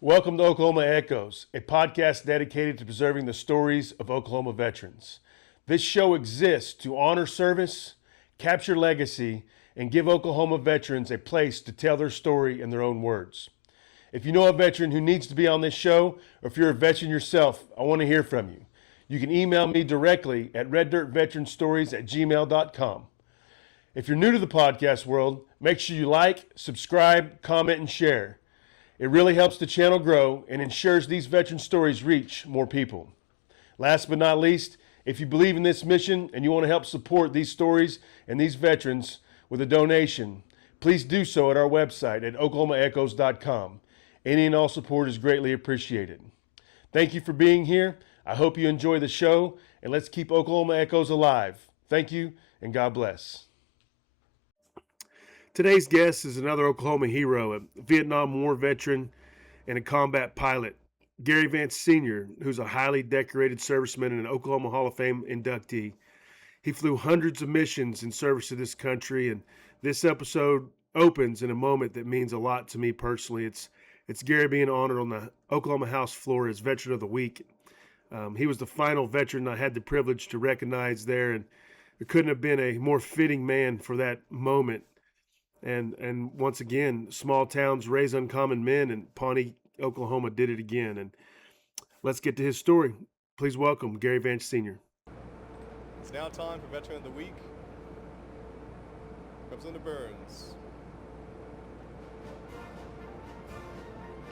Welcome to Oklahoma Echoes, a podcast dedicated to preserving the stories of Oklahoma veterans. This show exists to honor service, capture legacy, and give Oklahoma veterans a place to tell their story in their own words. If you know a veteran who needs to be on this show, or if you're a veteran yourself, I want to hear from you. You can email me directly at reddirtveteranstories@gmail.com. If you're new to the podcast world, make sure you like, subscribe, comment, and share. It really helps the channel grow and ensures these veteran stories reach more people. Last but not least, if you believe in this mission and you want to help support these stories and these veterans with a donation, please do so at our website at oklahomaechoes.com. Any and all support is greatly appreciated. Thank you for being here. I hope you enjoy the show, and let's keep Oklahoma Echoes alive. Thank you, and God bless. Today's guest is another Oklahoma hero, a Vietnam War veteran and a combat pilot, Gary Vance Sr., who's a highly decorated serviceman and an Oklahoma Hall of Fame inductee. He flew hundreds of missions in service to this country, and this episode opens in a moment that means a lot to me personally. It's Gary being honored on the Oklahoma House floor as Veteran of the Week. He was the final veteran I had the privilege to recognize there, and there couldn't have been a more fitting man for that moment. And once again, small towns raise uncommon men, and Pawnee, Oklahoma did it again. And let's get to his story. Please welcome Gary Vance Sr. It's now time for Veteran of the Week. Representative Burns.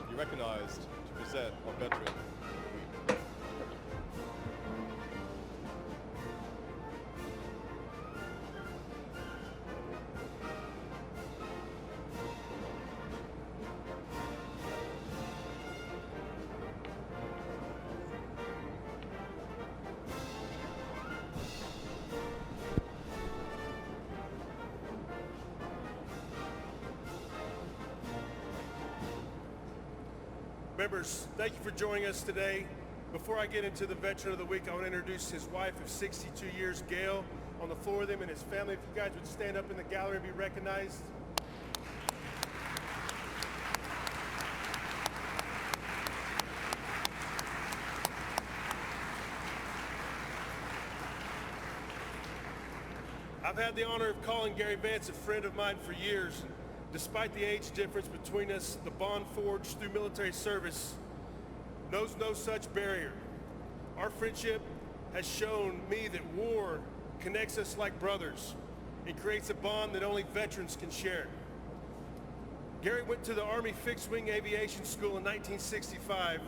You're recognized to present our Veteran of the Week. Members, thank you for joining us today. Before I get into the Veteran of the Week, I want to introduce his wife of 62 years, Gail, on the floor with him, and his family. If you guys would stand up in the gallery and be recognized. I've had the honor of calling Gary Vance a friend of mine for years. Despite the age difference between us, the bond forged through military service knows no such barrier. Our friendship has shown me that war connects us like brothers and creates a bond that only veterans can share. Gary went to the Army Fixed Wing Aviation School in 1965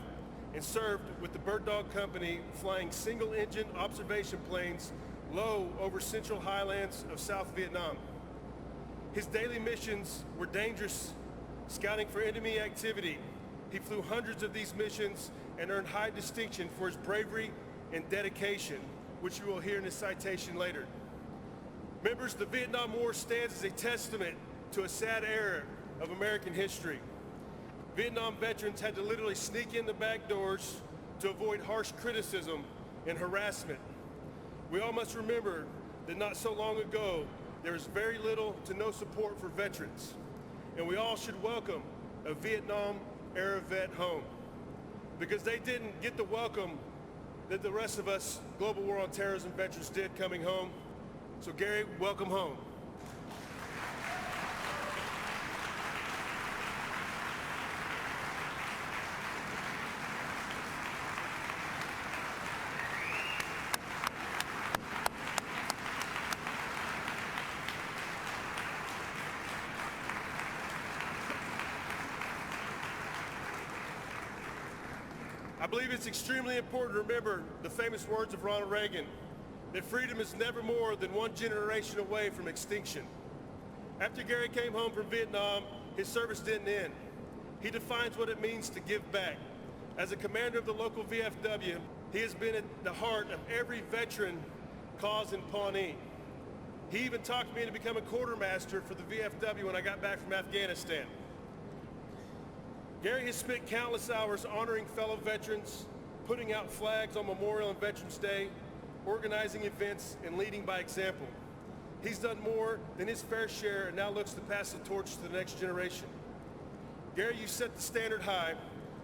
and served with the Bird Dog Company, flying single-engine observation planes low over central highlands of South Vietnam. His daily missions were dangerous, scouting for enemy activity. He flew hundreds of these missions and earned high distinction for his bravery and dedication, which you will hear in his citation later. Members, the Vietnam War stands as a testament to a sad era of American history. Vietnam veterans had to literally sneak in the back doors to avoid harsh criticism and harassment. We all must remember that not so long ago, there is very little to no support for veterans, and we all should welcome a Vietnam-era vet home, because they didn't get the welcome that the rest of us global war on terrorism veterans did coming home. So Gary, welcome home. I believe it's extremely important to remember the famous words of Ronald Reagan, that freedom is never more than one generation away from extinction. After Gary came home from Vietnam, his service didn't end. He defines what it means to give back. As a commander of the local VFW, he has been at the heart of every veteran cause in Pawnee. He even talked me into becoming quartermaster for the VFW when I got back from Afghanistan. Gary has spent countless hours honoring fellow veterans, putting out flags on Memorial and Veterans Day, organizing events, and leading by example. He's done more than his fair share and now looks to pass the torch to the next generation. Gary, you set the standard high,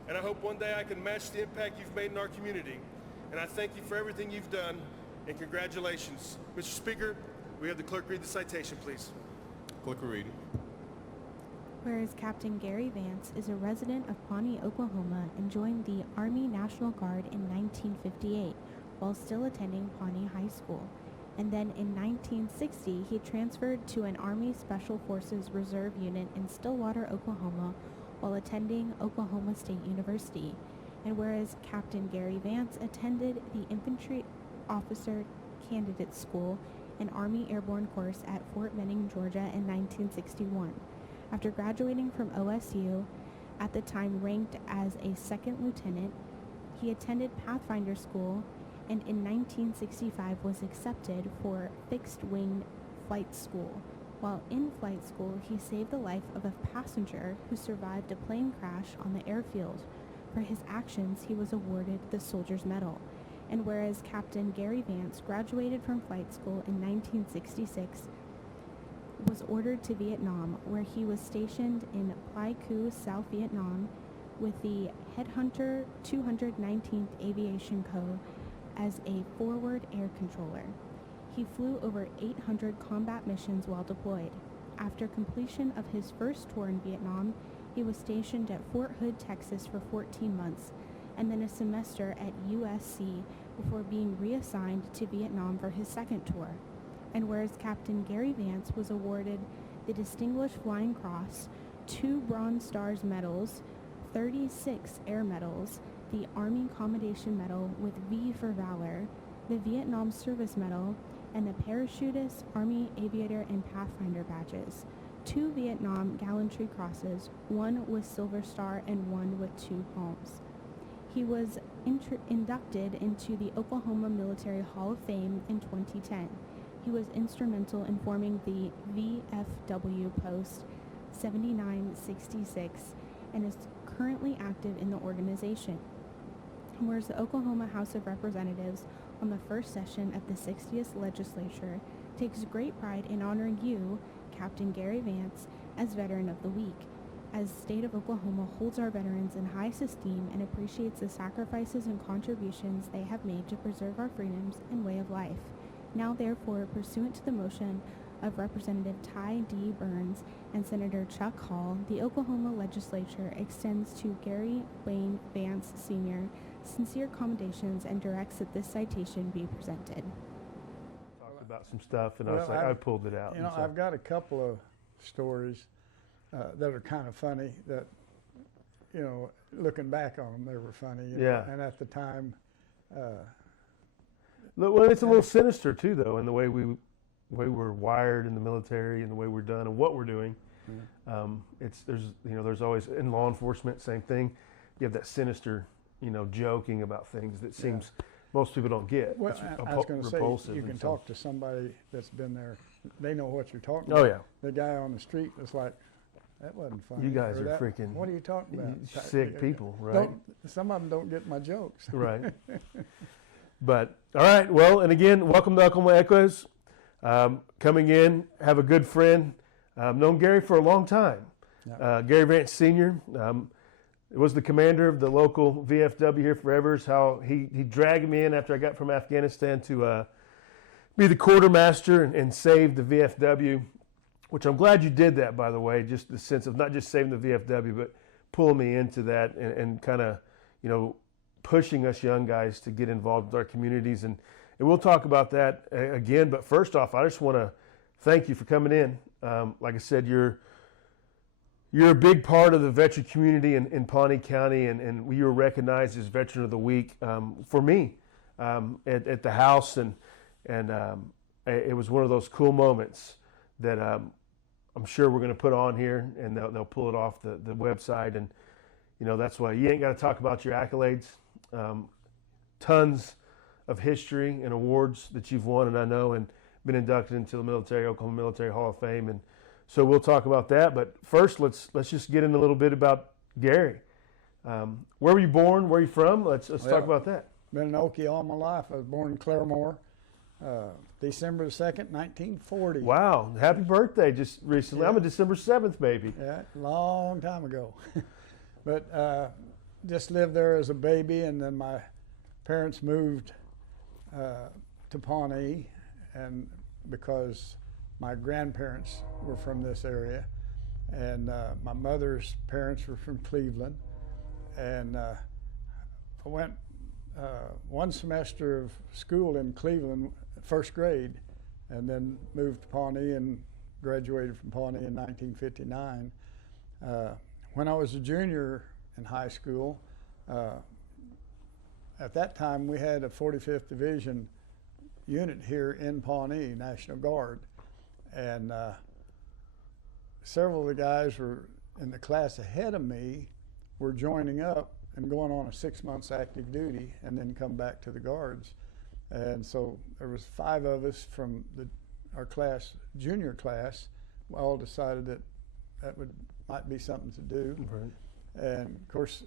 and I hope one day I can match the impact you've made in our community. And I thank you for everything you've done, and congratulations. Mr. Speaker, we have the clerk read the citation, please. Clerk will read. Whereas Captain Gary Vance is a resident of Pawnee, Oklahoma, and joined the Army National Guard in 1958 while still attending Pawnee High School. And then in 1960, he transferred to an Army Special Forces Reserve unit in Stillwater, Oklahoma, while attending Oklahoma State University. And whereas Captain Gary Vance attended the Infantry Officer Candidate School, an Army Airborne course at Fort Benning, Georgia in 1961. After graduating from OSU, at the time ranked as a second lieutenant, he attended Pathfinder School and in 1965 was accepted for fixed-wing flight school. While in flight school, he saved the life of a passenger who survived a plane crash on the airfield. For his actions, he was awarded the Soldier's Medal. And whereas Captain Gary Vance graduated from flight school in 1966, was ordered to Vietnam, where he was stationed in Pleiku, South Vietnam, with the Headhunter 219th Aviation Co. as a forward air controller. He flew over 800 combat missions while deployed. After completion of his first tour in Vietnam, he was stationed at Fort Hood, Texas for 14 months, and then a semester at USC before being reassigned to Vietnam for his second tour. And whereas Captain Gary Vance was awarded the Distinguished Flying Cross, 2 Bronze Stars medals, 36 Air Medals, the Army Commendation Medal with V for Valor, the Vietnam Service Medal, and the Parachutist, Army Aviator, and Pathfinder badges, 2 Vietnam Gallantry Crosses, 1 with Silver Star and 1 with 2 Palms. He was inducted into the Oklahoma Military Hall of Fame in 2010. He was instrumental in forming the VFW Post 7966 and is currently active in the organization. Whereas the Oklahoma House of Representatives on the first session of the 60th Legislature takes great pride in honoring you, Captain Gary Vance, as Veteran of the Week, as the state of Oklahoma holds our veterans in high esteem and appreciates the sacrifices and contributions they have made to preserve our freedoms and way of life. Now, therefore, pursuant to the motion of Representative Ty D. Burns and Senator Chuck Hall, the Oklahoma Legislature extends to Gary Wayne Vance Sr. sincere commendations and directs that this citation be presented. Talked about some stuff, and I pulled it out. You know, so I've got a couple of stories that are kind of funny that, you know, looking back on them, they were funny. You know, and at the time. Well, it's a little sinister too, though, in the way we're wired in the military and the way we're done and what we're doing. There's always in law enforcement, same thing. You have that sinister, joking about things that seems most people don't get. Well, I was going to say, you can talk to somebody that's been there. They know what you're talking about. Oh yeah. The guy on the street was like, "That wasn't funny." You guys are freaking. What are you talking about? Sick people, right? Some of them don't get my jokes. Right. But, all right, well, and again, welcome to Oklahoma Echoes. Coming in, have a good friend. Known Gary for a long time. Yep. Gary Vance Sr. Was the commander of the local VFW here forever. Is how he dragged me in after I got from Afghanistan to be the quartermaster and save the VFW, which I'm glad you did that, by the way, just the sense of not just saving the VFW, but pulling me into that and kind of, pushing us young guys to get involved with our communities. And we'll talk about that again. But first off, I just want to thank you for coming in. Like I said, you're a big part of the veteran community in Pawnee County, and you were recognized as Veteran of the Week for me at the house. And it was one of those cool moments that I'm sure we're going to put on here, and they'll pull it off the website. And, that's why you ain't got to talk about your accolades. Tons of history and awards that you've won, and I know, and been inducted into the Oklahoma Military Hall of Fame, and so we'll talk about that. But first, let's just get in a little bit about Gary. Where were you born? Where are you from? Let's talk about that. Been in Okie all my life. I was born in Claremore, December 2nd, 1940. Wow! Happy birthday! Just recently, I'm a December 7th baby. Yeah, long time ago. But just lived there as a baby, and then my parents moved to Pawnee, and because my grandparents were from this area, and my mother's parents were from Cleveland, and I went one semester of school in Cleveland, first grade, and then moved to Pawnee and graduated from Pawnee in 1959. When I was a junior in high school, at that time we had a 45th Division unit here in Pawnee, National Guard, and several of the guys were in the class ahead of me were joining up and going on a 6 months active duty and then come back to the Guards. And so there was 5 of us from our class, junior class. We all decided that might be something to do. Right. And of course,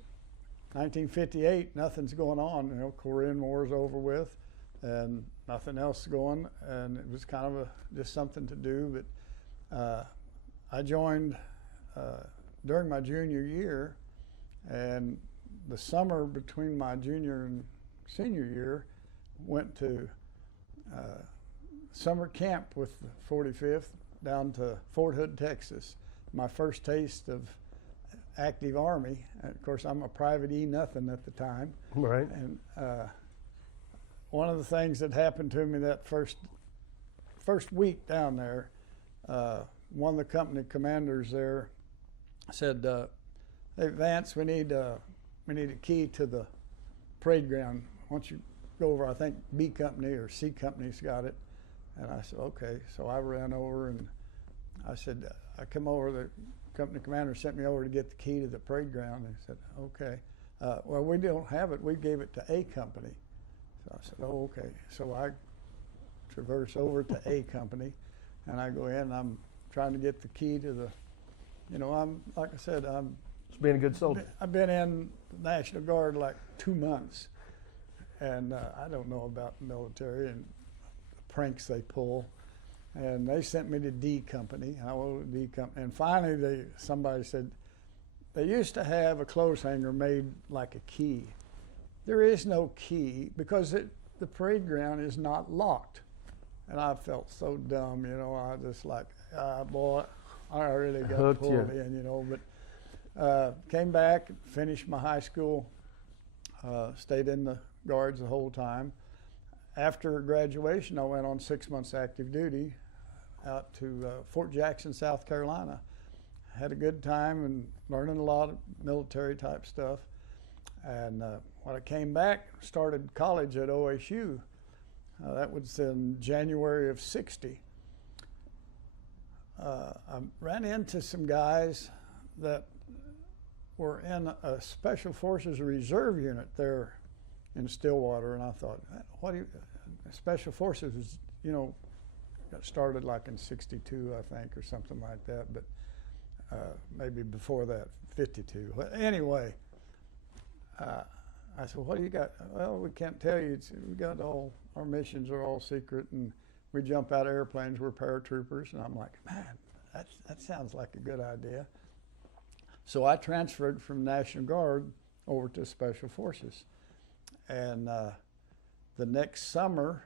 1958, nothing's going on. You know, Korean War's over with, and nothing else going. And it was kind of just something to do. But I joined during my junior year, and the summer between my junior and senior year, went to summer camp with the 45th down to Fort Hood, Texas. My first taste of active Army. And of course, I'm a private nothing at the time. Right. And one of the things that happened to me that first week down there, one of the company commanders there said, "Hey Vance, we need a key to the parade ground. Why don't you go over? I think B company or C company's got it." And I said, "Okay." So I ran over and I said, "I come over. The company commander sent me over to get the key to the parade ground." And he said, "Okay. Well, we don't have it. We gave it to A company." So I said, "Oh, okay." So I traverse over to A company, and I go in. And I'm trying to get the key to the. You know, I'm like I said, Just being a good soldier. I've been in the National Guard like 2 months, and I don't know about the military and the pranks they pull. And they sent me to D company. I was D company, and finally somebody said they used to have a clothes hanger made like a key. There is no key because the parade ground is not locked. And I felt so dumb, you know. I just like, boy, I really got pulled in, you know. But came back, finished my high school, stayed in the Guards the whole time. After graduation, I went on 6 months active duty out to Fort Jackson, South Carolina. Had a good time and learning a lot of military type stuff. And when I came back, started college at OSU. That was in January of '60. I ran into some guys that were in a Special Forces Reserve unit there in Stillwater, and I thought, Special Forces was, you know, got started like in '62, I think, or something like that, but maybe before that, '52. But anyway, I said, "What do you got?" "Well, we can't tell you. We got our missions are all secret, and we jump out of airplanes. We're paratroopers." And I'm like, "Man, that sounds like a good idea." So I transferred from National Guard over to Special Forces, and the next summer,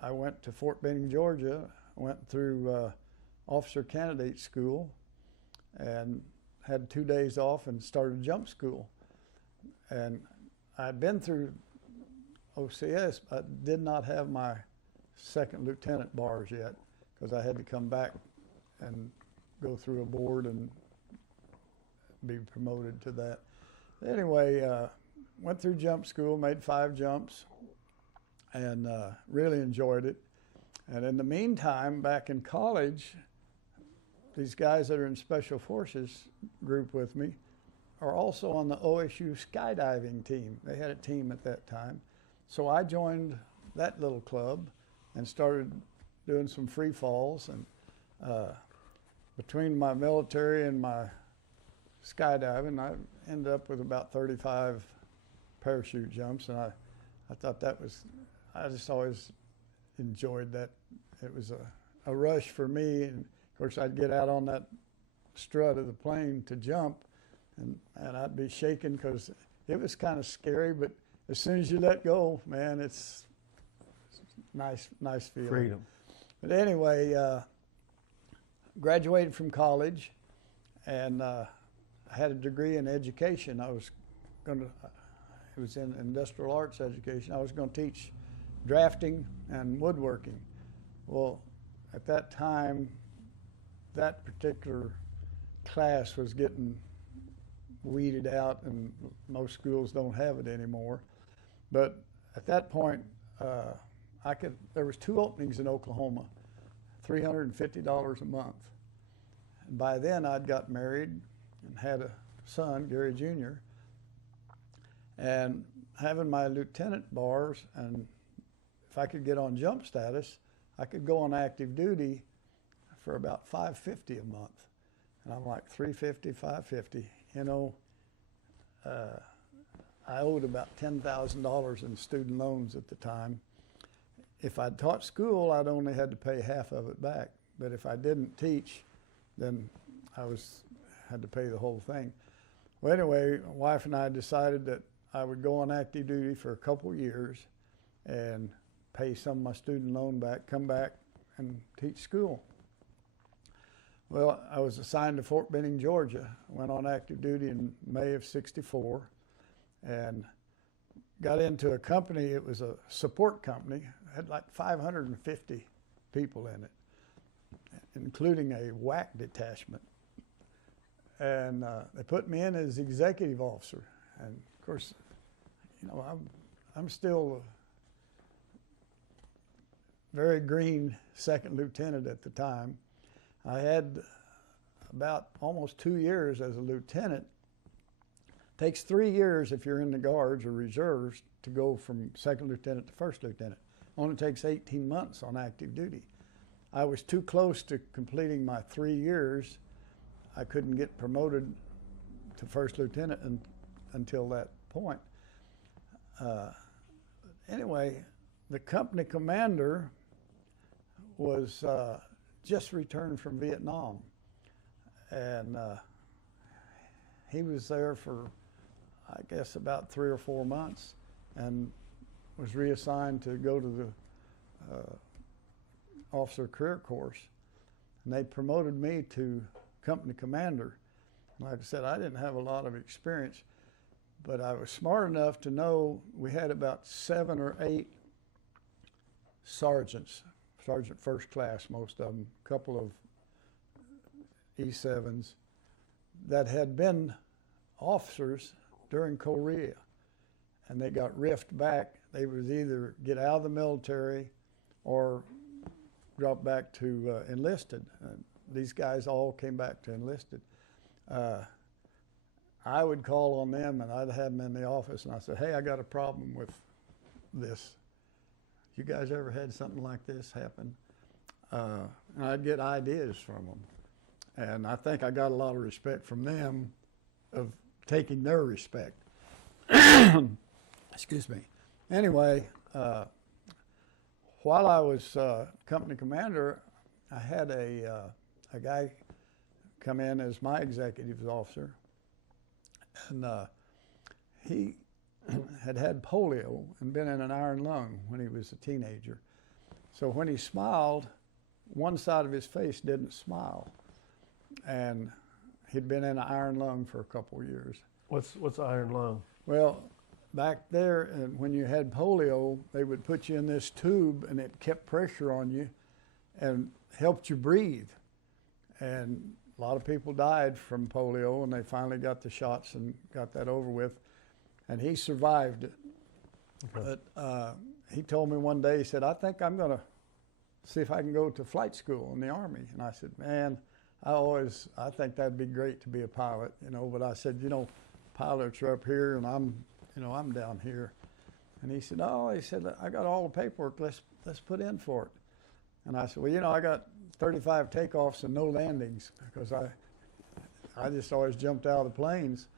I went to Fort Benning, Georgia, went through officer candidate school, and had 2 days off and started jump school. And I'd been through OCS, but did not have my second lieutenant bars yet, because I had to come back and go through a board and be promoted to that. Anyway, went through jump school, made 5 jumps, and really enjoyed it. And in the meantime, back in college, these guys that are in Special Forces group with me are also on the OSU skydiving team. They had a team at that time. So I joined that little club and started doing some free falls. And between my military and my skydiving, I ended up with about 35 parachute jumps. And I thought I just always enjoyed that. It was a rush for me. And of course, I'd get out on that strut of the plane to jump, and I'd be shaking because it was kind of scary, but as soon as you let go, man, it's nice feeling. Freedom. But anyway, graduated from college, and I had a degree in education. It was in industrial arts education. I was going to teach drafting and woodworking. Well, at that time, that particular class was getting weeded out, and most schools don't have it anymore. But at that point, there was 2 openings in Oklahoma, $350 a month. And by then, I'd got married and had a son, Gary Jr., and having my lieutenant bars, and if I could get on jump status, I could go on active duty for about $550 a month. And I'm like, $350, $550. You know, I owed about $10,000 in student loans at the time. If I'd taught school, I'd only had to pay half of it back. But if I didn't teach, then I had to pay the whole thing. Well, anyway, my wife and I decided that I would go on active duty for a couple years and pay some of my student loan back, come back and teach school. Well, I was assigned to Fort Benning, Georgia. Went on active duty in May of '64 and got into a company. It was a support company. It had like 550 people in it, including a WAC detachment. And they put me in as executive officer. And of course, you know, I'm still a very green second lieutenant at the time. I had about almost 2 years as a lieutenant. Takes 3 years if you're in the Guards or Reserves to go from second lieutenant to first lieutenant. Only takes 18 months on active duty. I was too close to completing my 3 years. I couldn't get promoted to first lieutenant until that point. Anyway, the company commander was just returned from Vietnam, and he was there for, I guess, about 3 or 4 months, and was reassigned to go to the officer career course, and they promoted me to company commander. Like I said, I didn't have a lot of experience, but I was smart enough to know we had about 7 or 8 sergeants, sergeant first class, most of them, a couple of E7s, that had been officers during Korea, and they got riffed back. They would either get out of the military or drop back to enlisted. These guys all came back to enlisted. I would call on them, and I'd have them in the office, and I said, hey, I got a problem with this. You guys ever had something like this happen? And I'd get ideas from them. And I think I got a lot of respect from them of taking their respect. Excuse me. Anyway, while I was company commander, I had a guy come in as my executive officer, and he had polio and been in an iron lung when he was a teenager. So when he smiled, one side of his face didn't smile, and he'd been in an iron lung for a couple of years. What's iron lung? Well, back there, when you had polio, they would put you in this tube, and it kept pressure on you and helped you breathe. And a lot of people died from polio, and they finally got the shots and got that over with. And he survived it. Okay. But he told me one day, he said, I think I'm going to see if I can go to flight school in the Army. And I said, man, I think that'd be great to be a pilot, you know. But I said, you know, pilots are up here, and I'm down here. And he said, I got all the paperwork. Let's put in for it. And I said, well, you know, I got 35 takeoffs and no landings because I just always jumped out of the planes.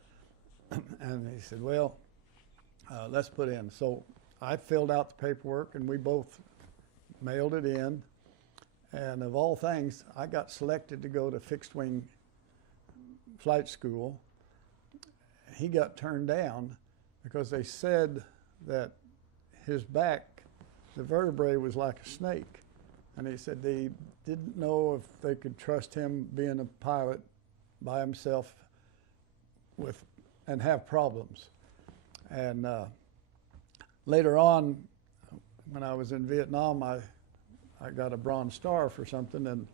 And he said, well, let's put in. So I filled out the paperwork, and we both mailed it in. And of all things, I got selected to go to fixed wing flight school. He got turned down because they said that his back, the vertebrae was like a snake. And he said they didn't know if they could trust him being a pilot by himself and have problems. And later on, when I was in Vietnam, I got a Bronze Star for something, and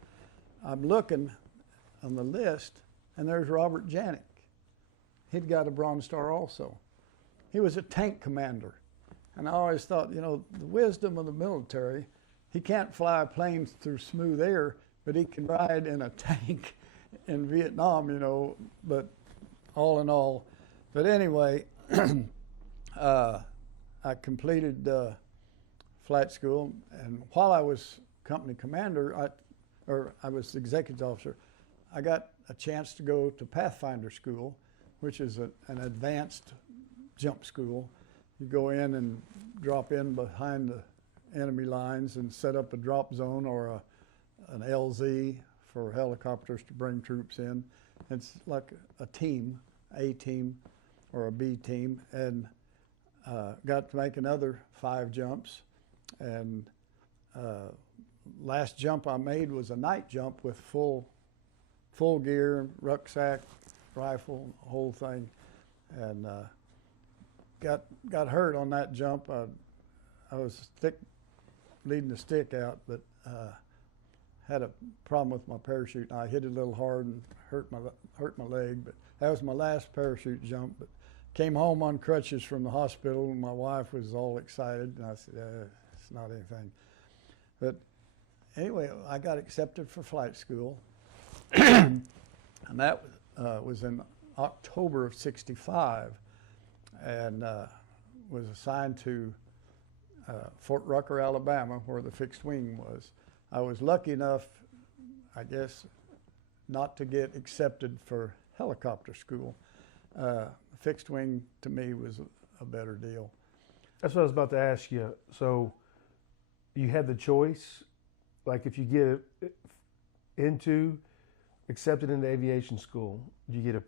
I'm looking on the list, and there's Robert Janik. He'd got a Bronze Star also. He was a tank commander. And I always thought, you know, the wisdom of the military, he can't fly planes through smooth air, but he can ride in a tank in Vietnam, you know, but all in all. But anyway, I completed flight school, and while I was company commander, I was executive officer, I got a chance to go to Pathfinder School, which is an advanced jump school. You go in and drop in behind the enemy lines and set up a drop zone or an LZ for helicopters to bring troops in. It's like a team, A team or a B team, and got to make another 5 jumps. And last jump I made was a night jump with full gear, rucksack, rifle, whole thing, and got hurt on that jump. I was leading the stick out, but had a problem with my parachute. I hit it a little hard and hurt my leg. But that was my last parachute jump. But came home on crutches from the hospital, and my wife was all excited. And I said, "It's not anything." But anyway, I got accepted for flight school, and that was in October of '65, and was assigned to Fort Rucker, Alabama, where the fixed wing was. I was lucky enough, I guess, not to get accepted for helicopter school. Fixed wing, to me, was a better deal. That's what I was about to ask you. So you had the choice, like if you get accepted into aviation school, do you get a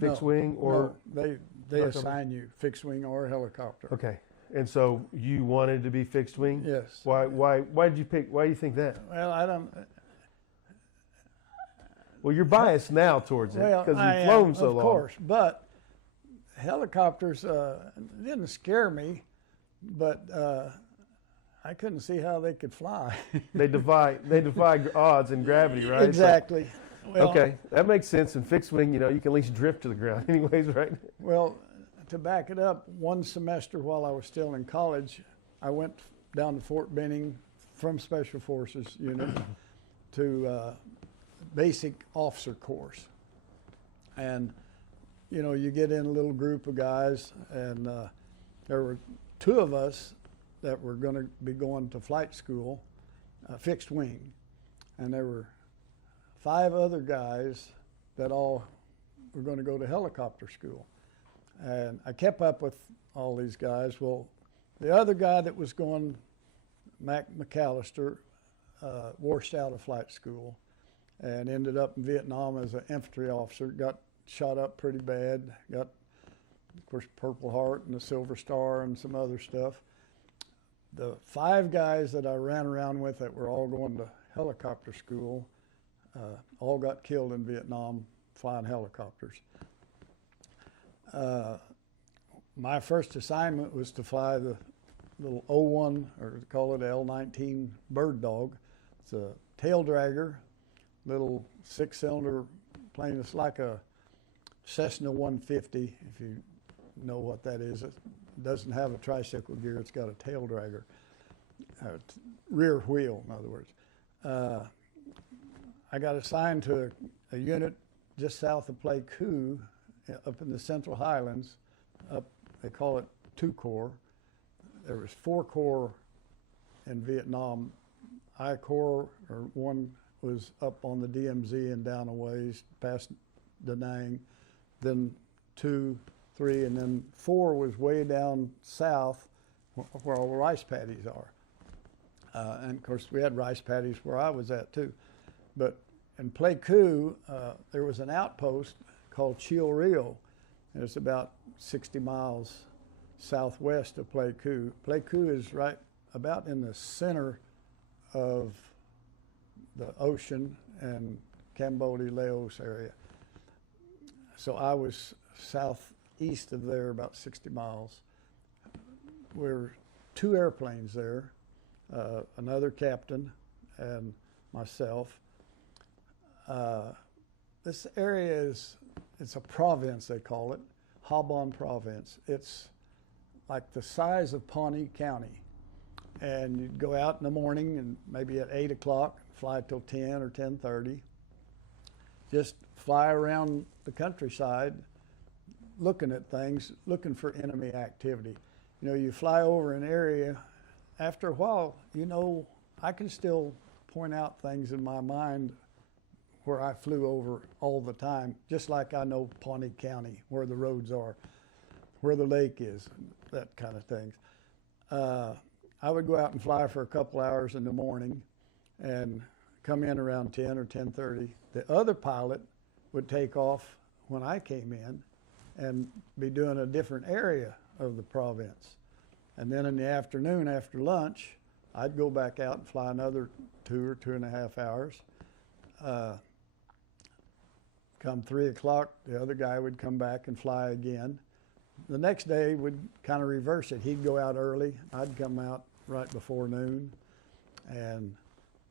fixed wing, or? No, they assign you fixed wing or helicopter. Okay. And so you wanted to be fixed wing? Yes. Why did you pick? Why do you think that? Well, I don't. Well, you're biased now towards it because you've flown so long. Of course, but helicopters didn't scare me, but I couldn't see how they could fly. They defy odds and gravity, right? Exactly. Well, okay, that makes sense. In fixed wing, you can at least drift to the ground, anyways, right? Well, to back it up, one semester while I was still in college, I went down to Fort Benning from Special Forces unit to basic officer course. And, you get in a little group of guys, and there were 2 of us that were going to be going to flight school, fixed wing. And there were 5 other guys that all were going to go to helicopter school. And I kept up with all these guys. Well, the other guy that was going, Mac McAllister, washed out of flight school and ended up in Vietnam as an infantry officer, got shot up pretty bad, got, of course, Purple Heart and the Silver Star and some other stuff. The 5 guys that I ran around with that were all going to helicopter school all got killed in Vietnam flying helicopters. My first assignment was to fly the little O1, or they call it L-19 Bird Dog. It's a tail dragger, little 6-cylinder plane. It's like a Cessna 150, if you know what that is. It doesn't have a tricycle gear. It's got a tail dragger, rear wheel, in other words. I got assigned to a unit just south of Pleiku, up in the Central Highlands. They call it 2 Corps. There was 4 Corps in Vietnam. I Corps, or 1 was up on the DMZ and down a ways past Da Nang. Then 2, 3, and then 4 was way down south where all the rice paddies are. And of course we had rice paddies where I was at too. But in Pleiku, there was an outpost called Chil Rio. And it's about 60 miles southwest of Pleiku. Pleiku is right about in the center of the ocean and Cambodia, Laos area. So I was southeast of there about 60 miles. We're 2 airplanes there, another captain and myself. This area it's a province, they call it, Habon province. It's like the size of Pawnee County. And you'd go out in the morning and maybe at 8 o'clock, fly till 10 or 10:30. Just fly around the countryside looking at things, looking for enemy activity. You know, you fly over an area, after a while, you know, I can still point out things in my mind where I flew over all the time, just like I know Pawnee County, where the roads are, where the lake is, that kind of things. I would go out and fly for a couple hours in the morning and come in around 10 or 10:30. The other pilot would take off when I came in and be doing a different area of the province. And then in the afternoon after lunch, I'd go back out and fly another 2 or 2.5 hours. Come 3 o'clock, the other guy would come back and fly again. The next day we'd kind of reverse it. He'd go out early, I'd come out right before noon, and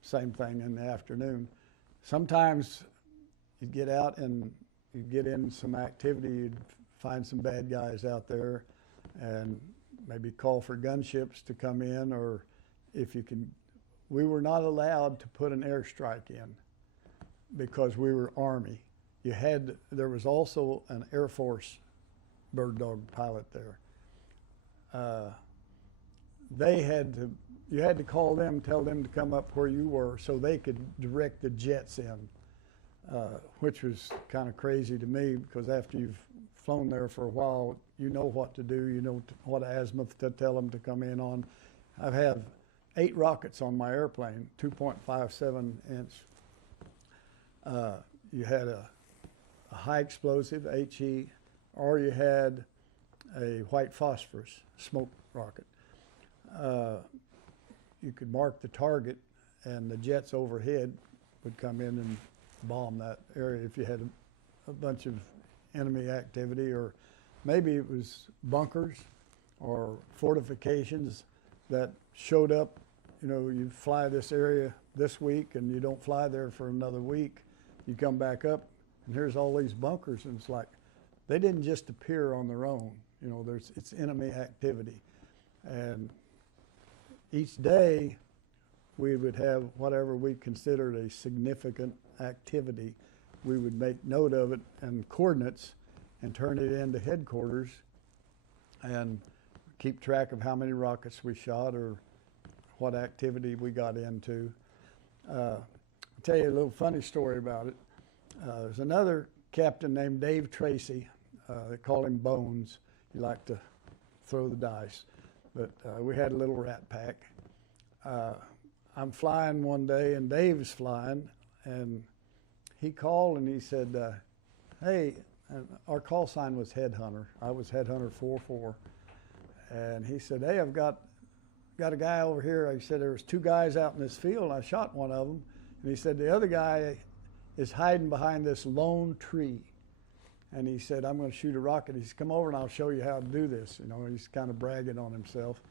same thing in the afternoon. Sometimes you'd get out and you'd get in some activity, you'd find some bad guys out there and maybe call for gunships to come in, or if you can, we were not allowed to put an airstrike in because we were Army. There was also an Air Force bird dog pilot there. You had to call them, tell them to come up where you were so they could direct the jets in, which was kind of crazy to me because after you've flown there for a while, you know what to do, you know what azimuth to tell them to come in on. I have 8 rockets on my airplane, 2.57 inch. You had a high explosive, HE, or you had a white phosphorus smoke rocket. You could mark the target and the jets overhead would come in and bomb that area if you had a bunch of enemy activity, or maybe it was bunkers or fortifications that showed up. You know, you fly this area this week and you don't fly there for another week. You come back up and here's all these bunkers, and it's like they didn't just appear on their own. You know, it's enemy activity. And each day we would have whatever we considered a significant activity. We would make note of it and coordinates and turn it into headquarters and keep track of how many rockets we shot or what activity we got into. I'll tell you a little funny story about it. There's another captain named Dave Tracy. They call him Bones. He liked to throw the dice. But we had a little rat pack. I'm flying one day, and Dave's flying, and he called and he said, hey, our call sign was Headhunter. I was Headhunter 44. And he said, hey, I've got a guy over here. He said, there was 2 guys out in this field. I shot one of them. And he said, the other guy is hiding behind this lone tree. And he said, I'm going to shoot a rocket. He said, come over and I'll show you how to do this. You know, he's kind of bragging on himself.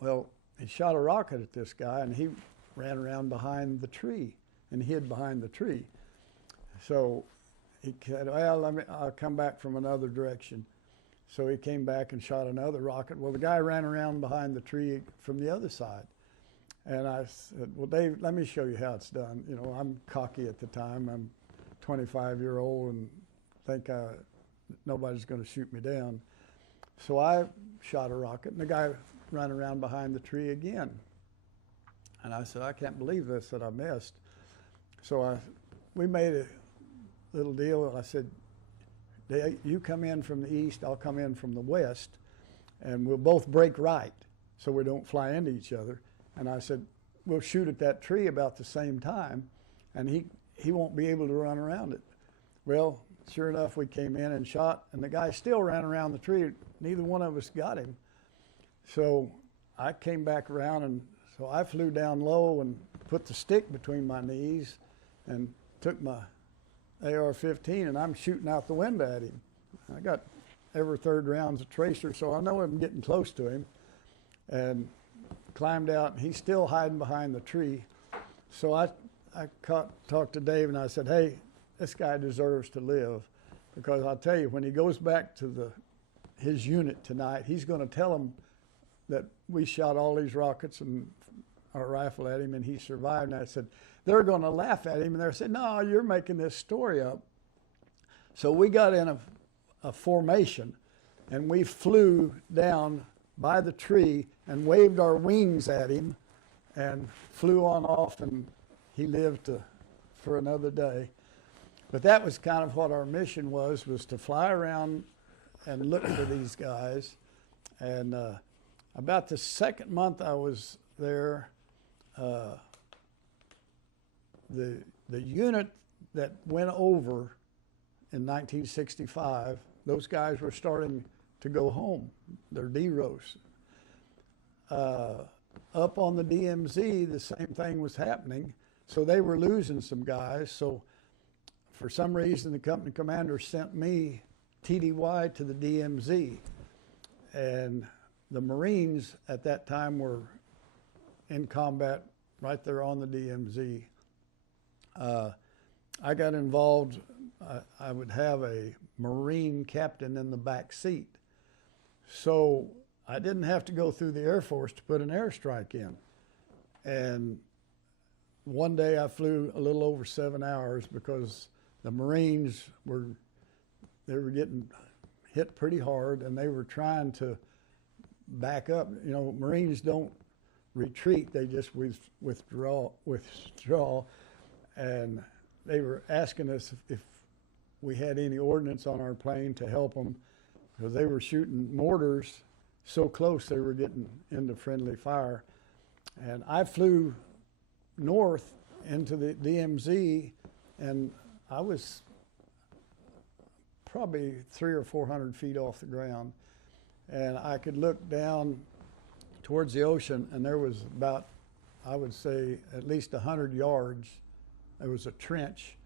Well, he shot a rocket at this guy, and he ran around behind the tree and hid behind the tree. So he said, well, I'll come back from another direction. So he came back and shot another rocket. Well, the guy ran around behind the tree from the other side. And I said, well, Dave, let me show you how it's done. You know, I'm cocky at the time. I'm 25-year-old and think nobody's going to shoot me down. So I shot a rocket, and the guy ran around behind the tree again. And I said, I can't believe this, that I missed. So we made a little deal. I said, you come in from the east, I'll come in from the west, and we'll both break right so we don't fly into each other. And I said, we'll shoot at that tree about the same time, and he won't be able to run around it. Well, sure enough, we came in and shot, and the guy still ran around the tree. Neither one of us got him. So I came back around, and so I flew down low and put the stick between my knees and took my AR-15, and I'm shooting out the window at him. I got every third round's a tracer, so I know I'm getting close to him, and climbed out, and he's still hiding behind the tree. So I talked to Dave, and I said, hey, this guy deserves to live, because I'll tell you, when he goes back to his unit tonight, he's going to tell them that we shot all these rockets and our rifle at him, and he survived. And I said, they're going to laugh at him, and they're saying, no, you're making this story up. So we got in a formation, and we flew down by the tree and waved our wings at him and flew on off, and he lived for another day. But that was kind of what our mission was to fly around and look for these guys. And about the second month I was there, the unit that went over in 1965, those guys were starting to go home, their DROs. Up on the DMZ, the same thing was happening, so they were losing some guys. So for some reason, the company commander sent me TDY to the DMZ, and the Marines at that time were in combat right there on the DMZ. I got involved. I would have a Marine captain in the back seat, so I didn't have to go through the Air Force to put an airstrike in. And one day I flew a little over 7 hours because the Marines were getting hit pretty hard, and they were trying to back up. You know, Marines don't retreat, they just withdraw. And they were asking us if we had any ordnance on our plane to help them, because they were shooting mortars so close they were getting into friendly fire. And I flew north into the DMZ, and I was probably 300 or 400 feet off the ground, and I could look down towards the ocean, and there was about, I would say, at least 100 yards. There was a trench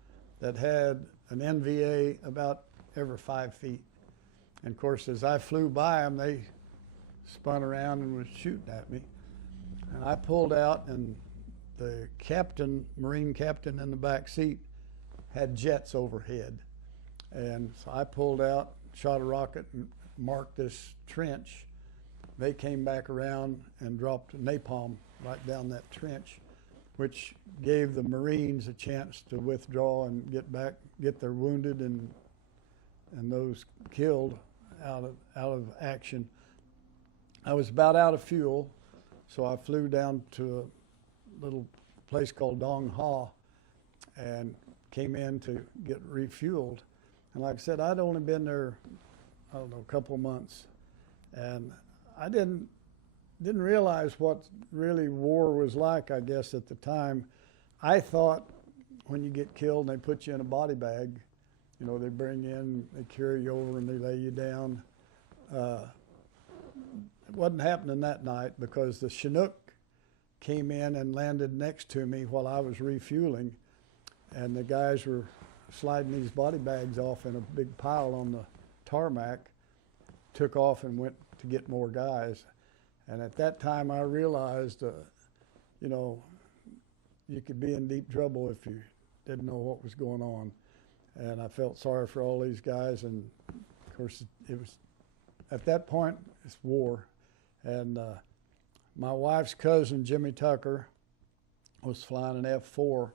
that had an NVA about every 5 feet. And of course, as I flew by them, they spun around and was shooting at me. And I pulled out, and the captain, Marine captain in the back seat, had jets overhead. And so I pulled out, shot a rocket, and marked this trench. They came back around and dropped napalm right down that trench, which gave the Marines a chance to withdraw and get back, get their wounded and those killed out of action. I was about out of fuel, so I flew down to a little place called Dong Ha and came in to get refueled. And like I said, I'd only been there, I don't know, a couple of months. And I didn't realize what really war was like, I guess, at the time. I thought when you get killed and they put you in a body bag, you know, they bring you in, they carry you over, and they lay you down. It wasn't happening that night, because the Chinook came in and landed next to me while I was refueling, and the guys were sliding these body bags off in a big pile on the tarmac, took off and went to get more guys. And at that time I realized, you know, you could be in deep trouble if you didn't know what was going on. And I felt sorry for all these guys, and of course it was, at that point, it's war. And my wife's cousin, Jimmy Tucker, was flying an F-4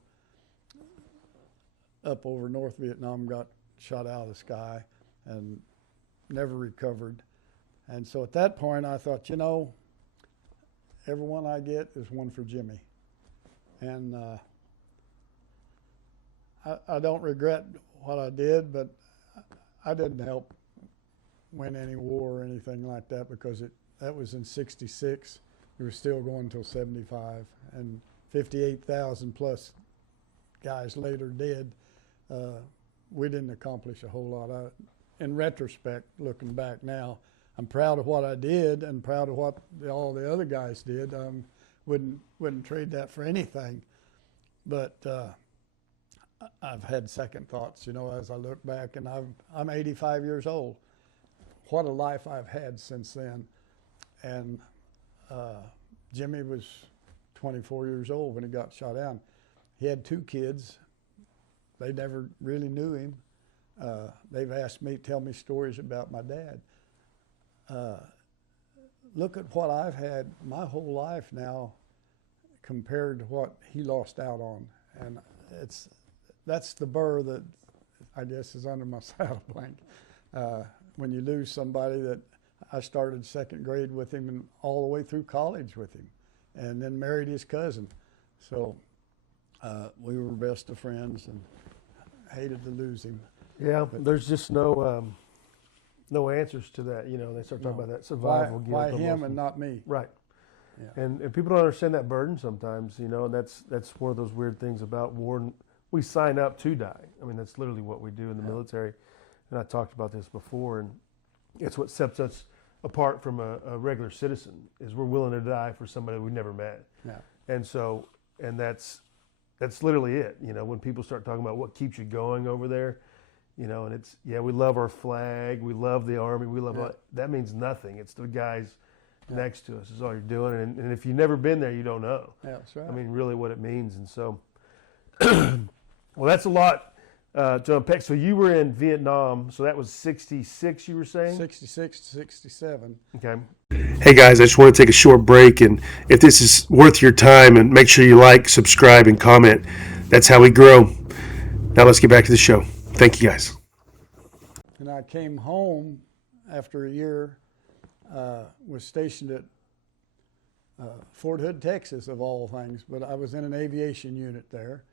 up over North Vietnam, got shot out of the sky and never recovered. And so at that point I thought, you know, every one I get is one for Jimmy. And I don't regret what I did, but I didn't help win any war or anything like that, because that was in '66. We were still going until '75, and 58,000 plus guys later dead. we didn't accomplish a whole lot. In retrospect, looking back now, I'm proud of what I did and proud of what all the other guys did. Wouldn't trade that for anything. But I've had second thoughts, as I look back, and I'm 85 years old. What a life I've had since then. And Jimmy was 24 years old when he got shot down. He had 2 kids. They never really knew him. They've asked me, tell me stories about my dad. Look at what I've had my whole life now compared to what he lost out on. And that's the burr that I guess is under my saddle blank. When you lose somebody that I started 2nd grade with him and all the way through college with him, and then married his cousin. So we were best of friends and hated to lose him. Yeah, there's just no answers to that. They start talking about that survival guilt. Why him and not me? Right. Yeah. And people don't understand that burden sometimes, and that's one of those weird things about war. We sign up to die. I mean, that's literally what we do in the military. And I talked about this before, and it's what sets us apart from a regular citizen, is we're willing to die for somebody we never met. Yeah. And that's literally it. When people start talking about what keeps you going over there, and it's, we love our flag, we love the Army, we love that means nothing. It's the guys next to us is all you're doing. And if you've never been there, you don't know. Yeah, that's right. I mean, really what it means. And so, well, that's a lot to unpack. So you were in Vietnam, so that was 66, you were saying? 66 to 67. Okay. Hey guys, I just want to take a short break, and if this is worth your time, and make sure you like, subscribe, and comment. That's how we grow. Now let's get back to the show. Thank you guys. And I came home after a year, was stationed at Fort Hood, Texas, of all things, but I was in an aviation unit there.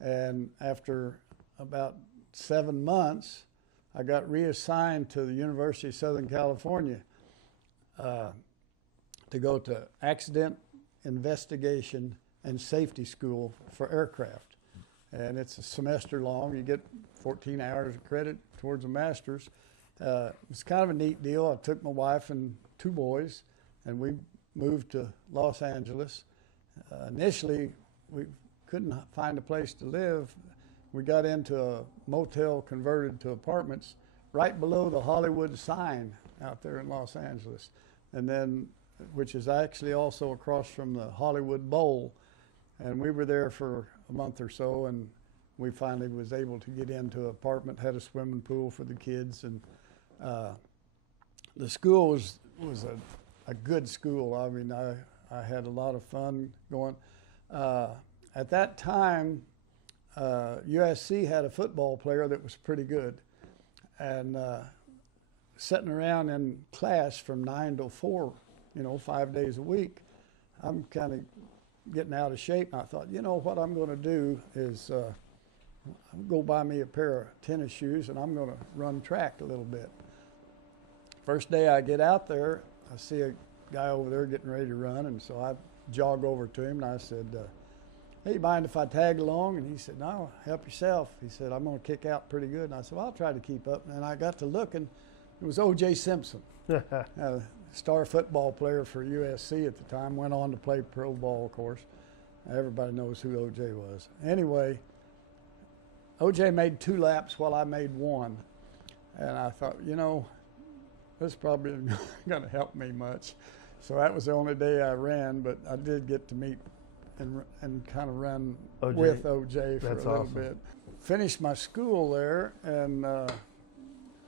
And after about 7 months, I got reassigned to the University of Southern California to go to Accident Investigation and Safety School for Aircraft. And it's a semester long. You get 14 hours of credit towards a master's. It's kind of a neat deal. I took my wife and 2 boys, and we moved to Los Angeles. Initially, we couldn't find a place to live. We got into a motel converted to apartments right below the Hollywood sign out there in Los Angeles, and then, which is actually also across from the Hollywood Bowl. And we were there for a month or so, and we finally was able to get into an apartment, had a swimming pool for the kids, and the school was a good school. I mean, I had a lot of fun going. At that time, USC had a football player that was pretty good, and sitting around in class from 9 till 4, 5 days a week, I'm kind of getting out of shape. And I thought, what I'm going to do is go buy me a pair of tennis shoes, and I'm going to run track a little bit. First day I get out there, I see a guy over there getting ready to run, and so I jog over to him, and I said, hey, you mind if I tag along? And he said, no, help yourself. He said, I'm going to kick out pretty good. And I said, well, I'll try to keep up. And I got to looking. It was O.J. Simpson, a star football player for USC at the time, went on to play pro ball, of course. Everybody knows who O.J. was. Anyway, O.J. made 2 laps while I made 1. And I thought, this probably isn't going to help me much. So that was the only day I ran, but I did get to meet and kind of run with O.J. for a little bit. Finished my school there and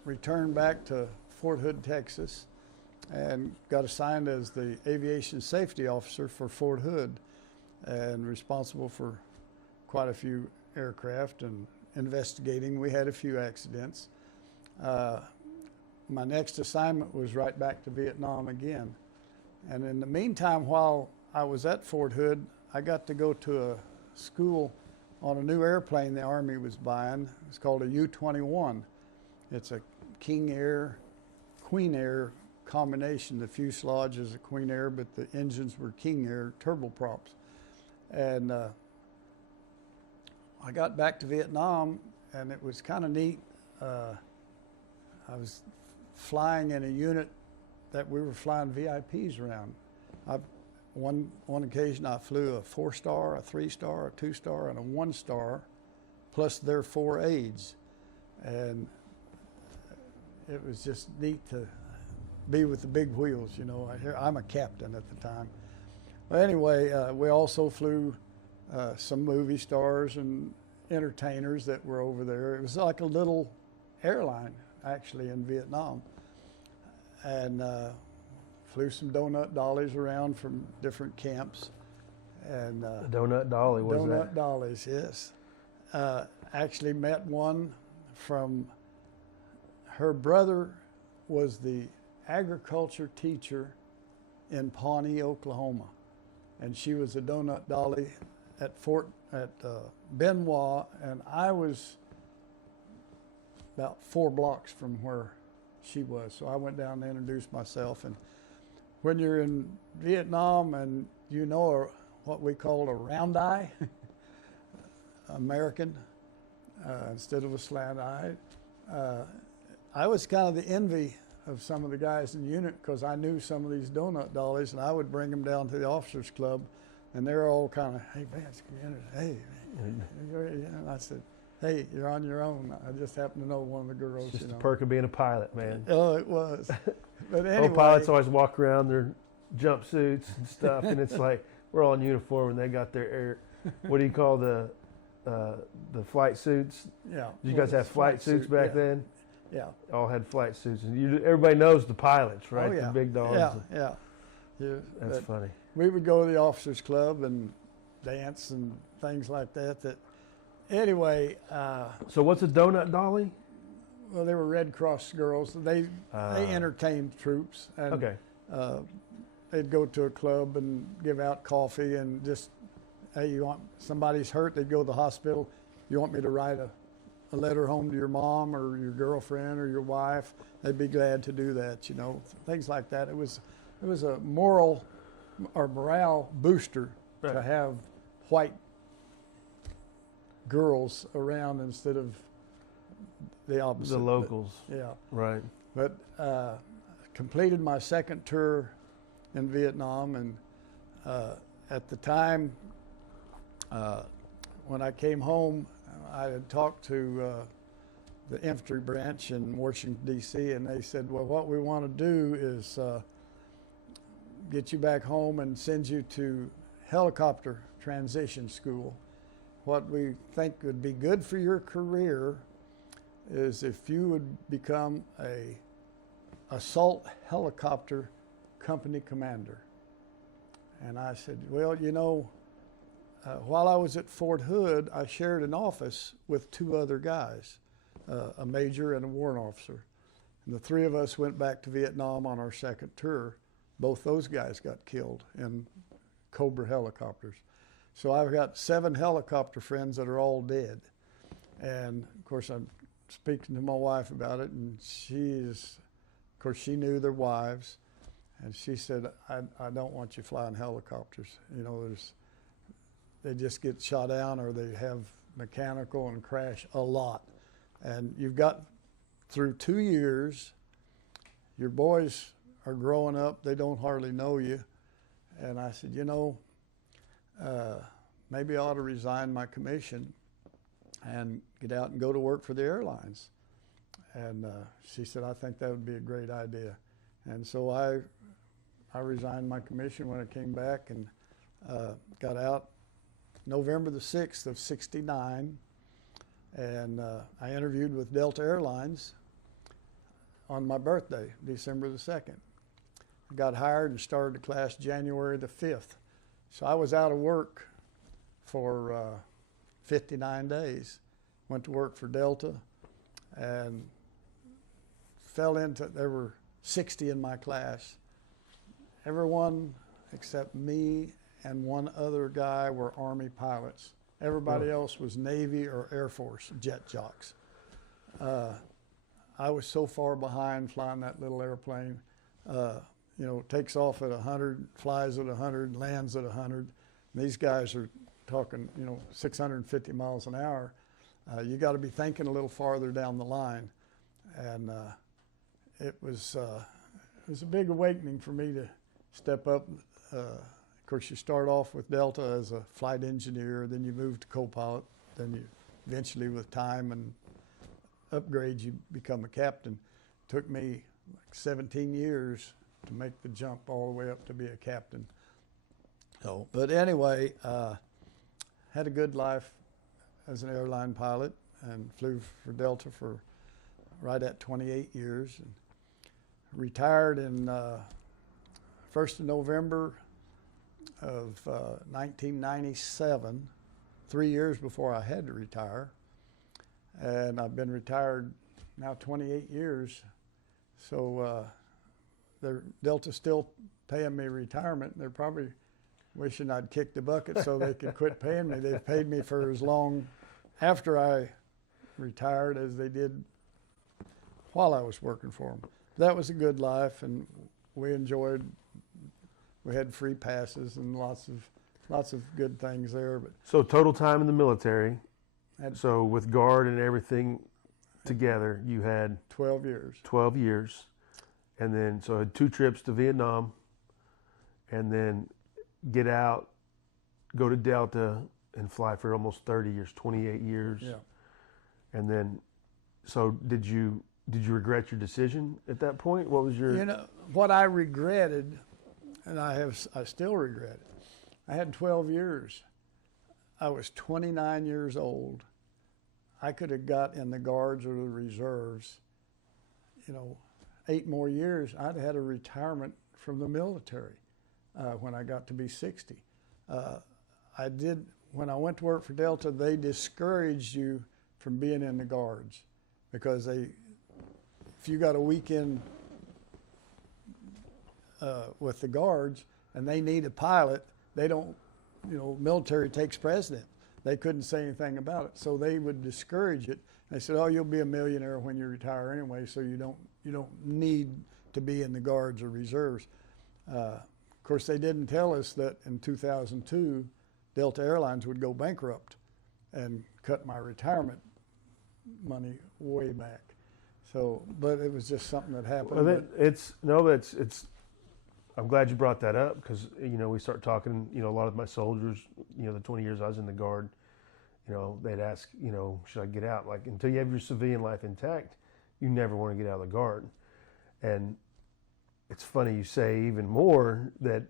returned back to Fort Hood, Texas, and got assigned as the aviation safety officer for Fort Hood, and responsible for quite a few aircraft and investigating. We had a few accidents. My next assignment was right back to Vietnam again. And in the meantime, while I was at Fort Hood, I got to go to a school on a new airplane the Army was buying. It's called a U-21. It's a King Air, Queen Air combination. The fuselage is a Queen Air, but the engines were King Air turboprops. And I got back to Vietnam, and it was kind of neat. I was flying in a unit that we were flying VIPs around. One occasion I flew a 4-star, a 3-star, a 2-star, and a 1-star, plus their 4 aides. And it was just neat to be with the big wheels, you know. I'm a captain at the time. Well, anyway, we also flew some movie stars and entertainers that were over there. It was like a little airline, actually, in Vietnam. And flew some donut dollies around from different camps. And A donut dolly, what is donut that? dollies, yes. Actually met one from, her brother was the agriculture teacher in Pawnee, Oklahoma. And she was a donut dolly at Benoit, and I was about 4 blocks from where she was. So I went down and introduced myself. And when you're in Vietnam and you know what we call a round eye, American, instead of a slant eye, I was kind of the envy of some of the guys in the unit because I knew some of these donut dollies, and I would bring them down to the officers club, and they're all kind of, hey, Vance, hey, and I said, hey, you're on your own. I just happen to know one of the girls. It's just you the know. perk of being a pilot, man. Oh, it was. But anyway, Old pilots always walk around their jumpsuits and stuff, and it's like we're all in uniform, and they got their air. What do you call the flight suits? yeah. Did you guys have flight suits back yeah. then? Yeah. All had flight suits, and everybody knows the pilots, right? Oh, yeah. The big dogs. Yeah. That's But funny. we would go to the officers club and dance and things like that. Anyway, So what's a donut dolly? well, they were Red Cross girls. They entertained troops, and Okay. they'd go to a club and give out coffee and just, hey, you want, somebody's hurt, they'd go to the hospital. You want me to write a letter home to your mom or your girlfriend or your wife? They'd be glad to do that, you know, things like that. It was a moral or morale booster to Right. have white girls around instead of the opposite. The But, locals, yeah. right? But completed my second tour in Vietnam, and at the time when I came home, I had talked to the infantry branch in Washington, D.C., and they said, well, what we want to do is get you back home and send you to helicopter transition school. What we think would be good for your career is if you would become a assault helicopter company commander. And I said, well, you know, while I was at Fort Hood, I shared an office with 2 other guys, a major and a warrant officer. And the 3 of us went back to Vietnam on our second tour. Both those guys got killed in Cobra helicopters. So I've got 7 helicopter friends that are all dead. And of course, I'm speaking to my wife about it, and of course, she knew their wives, and she said, I don't want you flying helicopters. You know, they just get shot down, or they have mechanical and crash a lot. And you've got through 2 years, your boys are growing up, they don't hardly know you. And I said, you know, maybe I ought to resign my commission and get out and go to work for the airlines. And she said, I think that would be a great idea. And so I resigned my commission when I came back, and got out November the 6th of '69. And I interviewed with Delta Airlines on my birthday, December the 2nd. I got hired and started the class January the 5th. So I was out of work for 59 days. Went to work for Delta and there were 60 in my class. Everyone except me and one other guy were Army pilots. Everybody else was Navy or Air Force jet jocks. I was so far behind flying that little airplane. You know, takes off at 100, flies at 100, lands at 100. And these guys are talking, you know, 650 miles an hour. You got to be thinking a little farther down the line, and it was a big awakening for me to step up. Of course, you start off with Delta as a flight engineer, then you move to co-pilot, then you eventually, with time and upgrades, you become a captain. Took me like 17 years to make the jump all the way up to be a captain. So, but anyway, had a good life as an airline pilot and flew for Delta for right at 28 years. And retired in 1st of November of 1997, 3 years before I had to retire. And I've been retired now 28 years. So Delta's still paying me retirement. They're probably wishing I'd kicked the bucket so they could quit paying me. They've paid me for as long after I retired as they did while I was working for them. That was a good life, and we enjoyed. We had free passes and lots of good things there. But So total time in the military. had So with guard and everything together, you had 12 years. 12 years, and then so I had 2 trips to Vietnam, and then get out, go to Delta, and fly for almost 30 years, 28 years. Yeah. And then, so did you regret your decision at that point? What was your? You know what I regretted, and I still regret it. I had 12 years. I was 29 years old. I could have got in the guards or the reserves. 8 more years, I'd had a retirement from the military when I got to be 60. When I went to work for Delta, they discouraged you from being in the guards because if you got a weekend with the guards and they need a pilot, they don't, military takes precedent. They couldn't say anything about it, so they would discourage it. They said, "Oh, you'll be a millionaire when you retire anyway, so you don't need to be in the guards or reserves." Of course, they didn't tell us that in 2002, Delta Airlines would go bankrupt and cut my retirement money way back. So, but it was just something that happened. Well, it's. I'm glad you brought that up because we start talking. A lot of my soldiers, the 20 years I was in the guard, they'd ask, should I get out? Like until you have your civilian life intact, you never want to get out of the guard. And it's funny you say even more that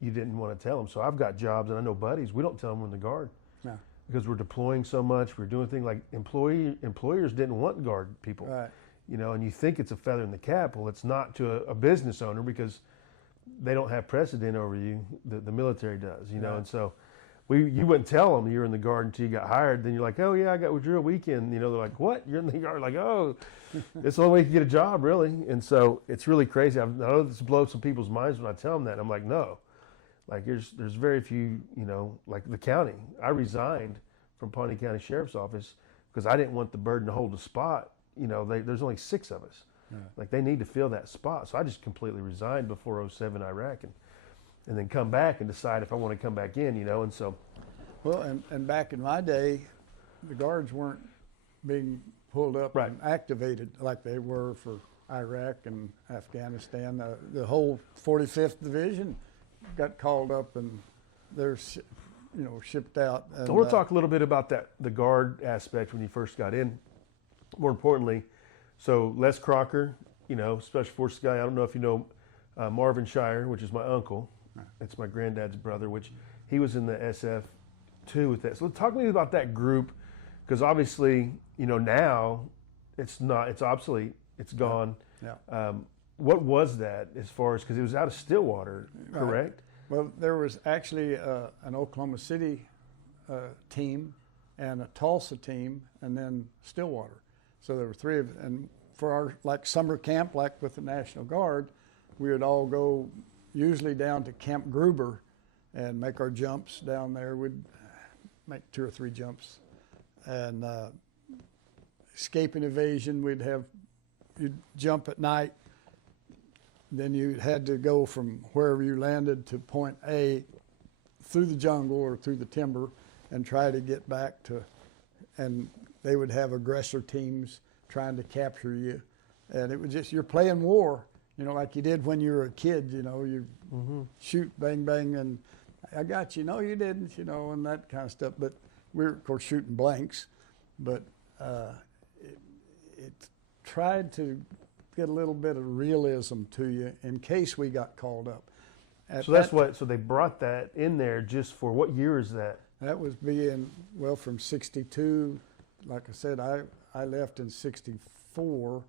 you didn't want to tell them. So I've got jobs and I know buddies. We don't tell them we're in the guard. No. Because we're deploying so much. We're doing things like employers didn't want guard people. Right. And you think it's a feather in the cap. Well, it's not to a business owner because they don't have precedent over you. The military does, Right. And so you wouldn't tell them you were in the guard until you got hired. Then you're like, oh yeah, I got withdrew a weekend. They're like, what? You're in the guard? Like, oh, it's the only way you can get a job, really. And so it's really crazy. I know this blows some people's minds when I tell them that. I'm like, no, like there's very few, like the county. I resigned from Pawnee County Sheriff's Office because I didn't want the burden to hold a spot. There's only 6 of us. Yeah. Like they need to fill that spot. So I just completely resigned before 07 Iraq and then come back and decide if I want to come back in, and so. Well, and back in my day, the guards weren't being pulled up Right. and activated like they were for Iraq and Afghanistan. The whole 45th Division got called up and they're, shipped out. And, I want to talk a little bit about the guard aspect when you first got in. More importantly, so Les Crocker, Special Forces guy. I don't know if you know Marvin Shire, which is my uncle. It's my granddad's brother, which he was in the SF too with that. So talk to me about that group, because obviously, now it's obsolete. It's gone. Yeah. What was that as far as, because it was out of Stillwater, correct? Right. Well, there was actually an Oklahoma City team and a Tulsa team and then Stillwater. So there were 3 of them. And for our summer camp, like with the National Guard, we would all go usually down to Camp Gruber and make our jumps down there. We'd make 2 or 3 jumps. And escape and evasion, you'd jump at night. Then you had to go from wherever you landed to point A through the jungle or through the timber and try to get back to, and they would have aggressor teams trying to capture you, and it was just you're playing war, like you did when you were a kid. You shoot, bang, bang, and I got you. No, you didn't. And that kind of stuff. But we're of course shooting blanks, but it tried to get a little bit of realism to you in case we got called up. So they brought that in there just for what year is that? That was from 62. Like I said, I left in 64,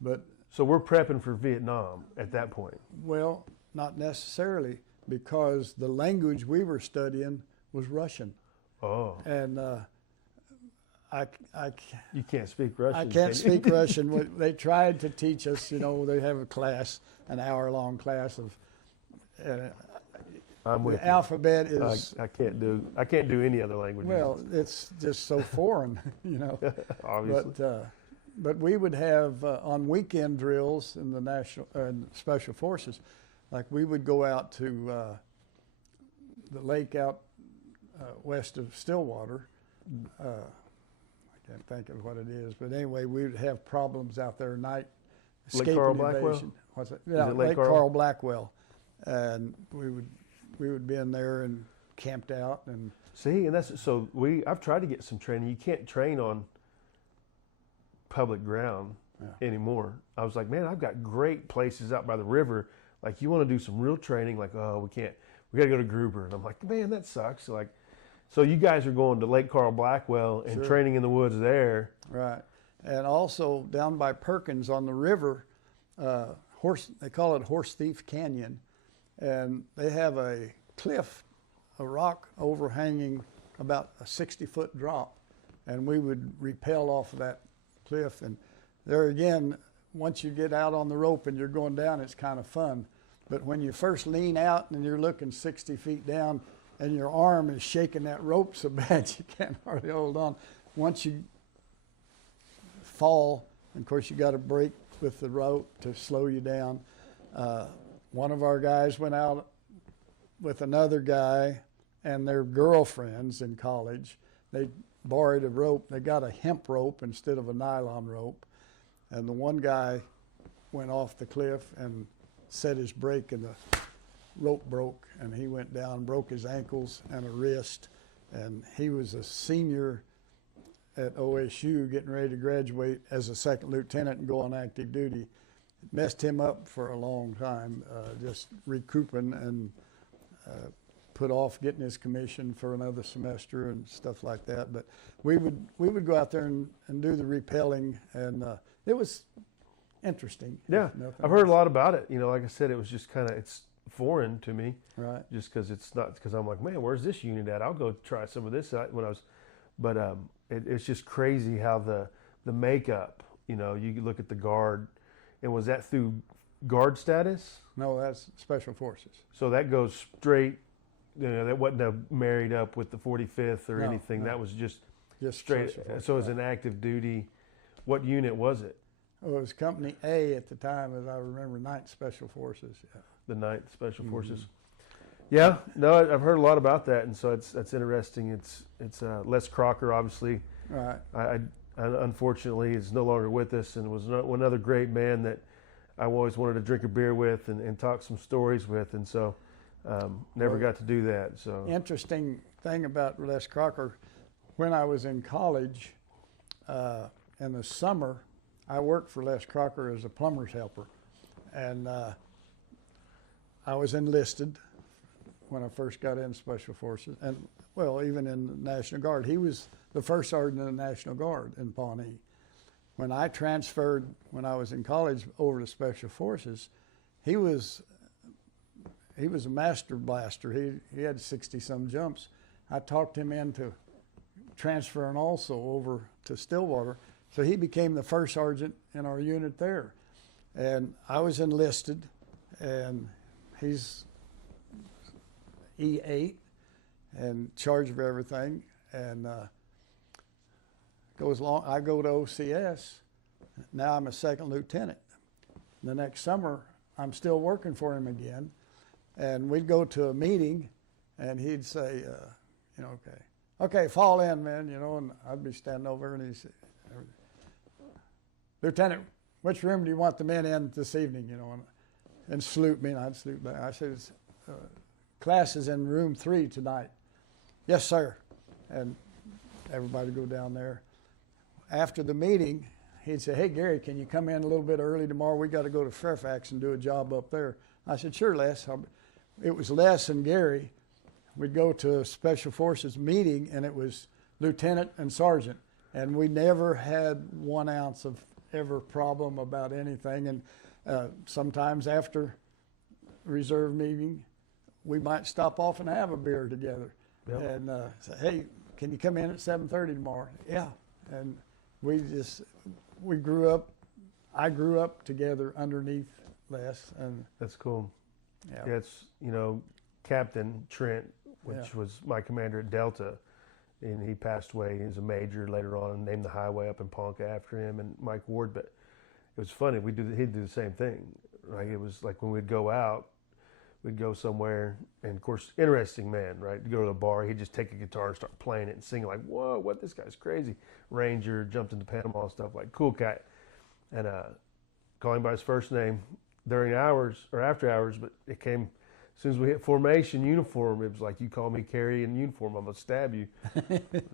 but. So we're prepping for Vietnam at that point. Well, not necessarily, because the language we were studying was Russian. Oh. And you can't speak Russian. I can't speak Russian. They tried to teach us. They have a class, an hour-long class of. I'm with the you. alphabet is. I can't do any other language. Well, it's just so foreign, Obviously. But we would have on weekend drills in the Special Forces, like we would go out to the lake out west of Stillwater. I can't think of what it is, but anyway, we would have problems out there night. Lake Carl Blackwell? What's it? Yeah, Lake Carl Blackwell, and we would be in there and camped out and. See, and I've tried to get some training. You can't train on public ground anymore. I was like, man, I've got great places out by the river. Like, you want to do some real training? Like, oh, we can't. We got to go to Gruber. And I'm like, man, that sucks. So you guys are going to Lake Carl Blackwell and training in the woods there. Right. And also down by Perkins on the river, they call it Horse Thief Canyon. And they have a cliff, a rock overhanging about a 60-foot drop. And we would rappel off of that cliff. And there again, once you get out on the rope and you're going down, it's kind of fun. But when you first lean out and you're looking 60 feet down and your arm is shaking that rope so bad you can't hardly hold on. Once you fall, and of course you got to brake with the rope to slow you down. One of our guys went out with another guy and their girlfriends in college. They borrowed a rope. They got a hemp rope instead of a nylon rope. And the one guy went off the cliff and set his brake, and the rope broke, and he went down, broke his ankles and a wrist. And he was a senior at OSU getting ready to graduate as a second lieutenant and go on active duty. It messed him up for a long time, just recouping and put off getting his commission for another semester and stuff like that. But we would go out there and do the rappelling, and it was interesting. Yeah, I've heard a lot about it. Like I said, it was just it's foreign to me. Right. Just because I'm like, man, where's this unit at? I'll go try some of this when I was, but it's just crazy how the makeup. You look at the guard, and was that through guard status? No, that's Special Forces. So that goes straight. That wasn't married up with the 45th or anything. No. That was just straight. So it was an active duty. What unit was it? Oh, it was Company A at the time, as I remember, 9th Special Forces. Yeah. The 9th Special Forces. Yeah, no, I've heard a lot about that, and so that's interesting. It's Les Crocker, obviously. Right. I unfortunately is no longer with us, and was one other great man that I always wanted to drink a beer with and talk some stories with, and so never got to do that. So interesting thing about Les Crocker, when I was in college, in the summer, I worked for Les Crocker as a plumber's helper, and I was enlisted when I first got in Special Forces, and even in the National Guard. He was the first sergeant in the National Guard in Pawnee. When I transferred, when I was in college, over to Special Forces, he was a master blaster. He had 60-some jumps. I talked him into transferring also over to Stillwater, so he became the first sergeant in our unit there. And I was enlisted, and he's E8 and charge of everything, and goes along. I go to OCS. Now I'm a second lieutenant. The next summer, I'm still working for him again, and we'd go to a meeting, and he'd say, okay, okay, fall in, man, you know, and I'd be standing over and he's, Lieutenant, which room do you want the men in this evening, you know, and salute me, and I'd salute back. I said, class is in room 3 tonight. Yes, sir. And everybody go down there. After the meeting, he'd say, hey, Gary, can you come in a little bit early tomorrow? We got to go to Fairfax and do a job up there. I said, sure, Les. It was Les and Gary. We'd go to a Special Forces meeting, and it was lieutenant and sergeant. And we never had 1 ounce of ever problem about anything. And sometimes after reserve meeting, we might stop off and have a beer together. Yep. And say, hey, can you come in at 7:30 tomorrow? Yeah. And we grew up, I grew up together underneath Les. And that's cool. Yeah. Yeah, it's, you know, Captain Trent, which was my commander at Delta, and he passed away. He was a major later on and named the highway up in Ponca after him, and Mike Ward. But it was funny. He'd do the same thing. Right? It was like when we'd go out, we'd go somewhere, and of course, interesting man, right? You go to the bar, he'd just take a guitar and start playing it and singing like, whoa, what, this guy's crazy. Ranger, jumped into Panama stuff, like cool guy. And call him by his first name during hours or after hours, but it came as soon as we hit formation uniform, it was like, you call me Carrie in uniform, I'm gonna stab you.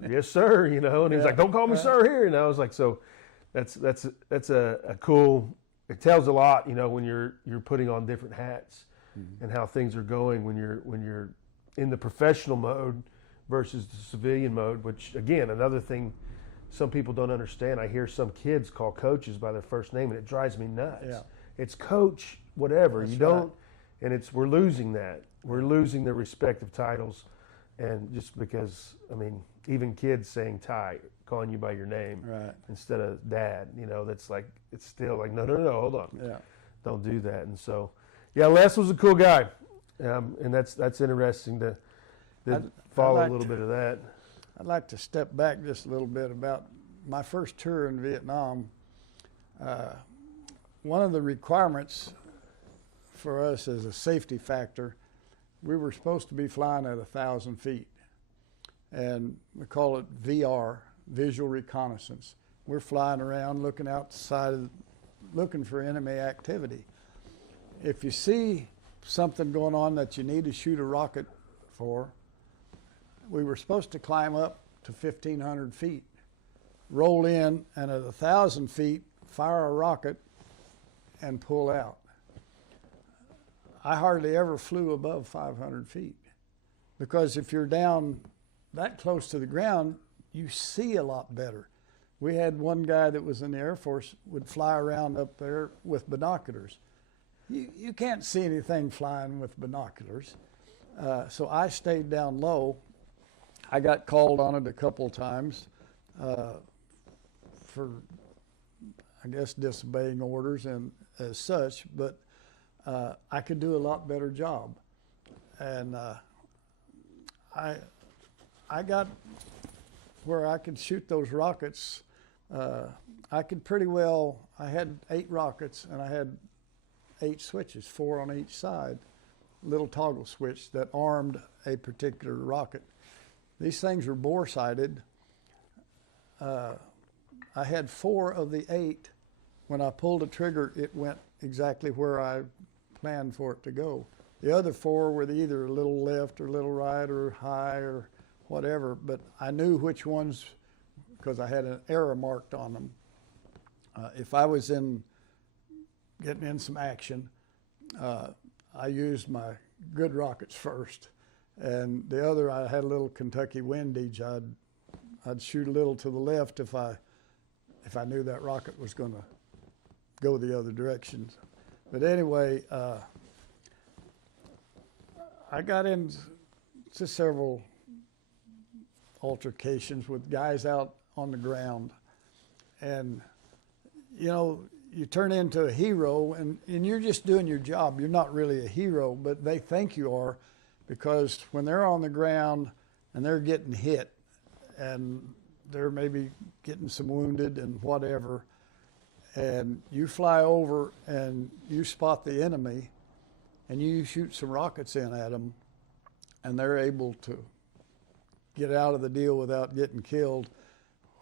Yes, sir, you know, and he was like, don't call me sir here. And I was like, so that's a cool, it tells a lot, you know, when you're putting on different hats. And how things are going when you're in the professional mode versus the civilian mode, which again, another thing some people don't understand. I hear some kids call coaches by their first name and it drives me nuts. Yeah. It's coach whatever. That's you don't right. And we're losing that. We're losing the respective titles, and just because, I mean, even kids saying Ty, calling you by your name instead of dad, you know, that's like, it's still like, no, hold on. Yeah. Don't do that. And so yeah, Les was a cool guy, and that's interesting to follow a little bit of that. I'd like to step back just a little bit about my first tour in Vietnam. One of the requirements for us as a safety factor, we were supposed to be flying at 1,000 feet, and we call it VR, visual reconnaissance. We're flying around looking outside, looking for enemy activity. If you see something going on that you need to shoot a rocket for, we were supposed to climb up to 1,500 feet, roll in, and at 1,000 feet, fire a rocket and pull out. I hardly ever flew above 500 feet because if you're down that close to the ground, you see a lot better. We had one guy that was in the Air Force would fly around up there with binoculars. You can't see anything flying with binoculars. So I stayed down low. I got called on it a couple times for, I guess, disobeying orders and as such, but I could do a lot better job. And I got where I could shoot those rockets. I could pretty well, I had 8 rockets and I had 8 switches, 4 on each side, little toggle switch that armed a particular rocket. These things were bore-sighted. I had 4 of the 8. When I pulled the trigger, it went exactly where I planned for it to go. The other 4 were either a little left or a little right or high or whatever, but I knew which ones because I had an arrow marked on them. If I was getting in some action, I used my good rockets first, and the other, I had a little Kentucky windage. I'd shoot a little to the left if I knew that rocket was going to go the other direction. But anyway, I got into several altercations with guys out on the ground, and you know, you turn into a hero, and you're just doing your job. You're not really a hero, but they think you are, because when they're on the ground and they're getting hit and they're maybe getting some wounded and whatever, and you fly over and you spot the enemy and you shoot some rockets in at them, and they're able to get out of the deal without getting killed.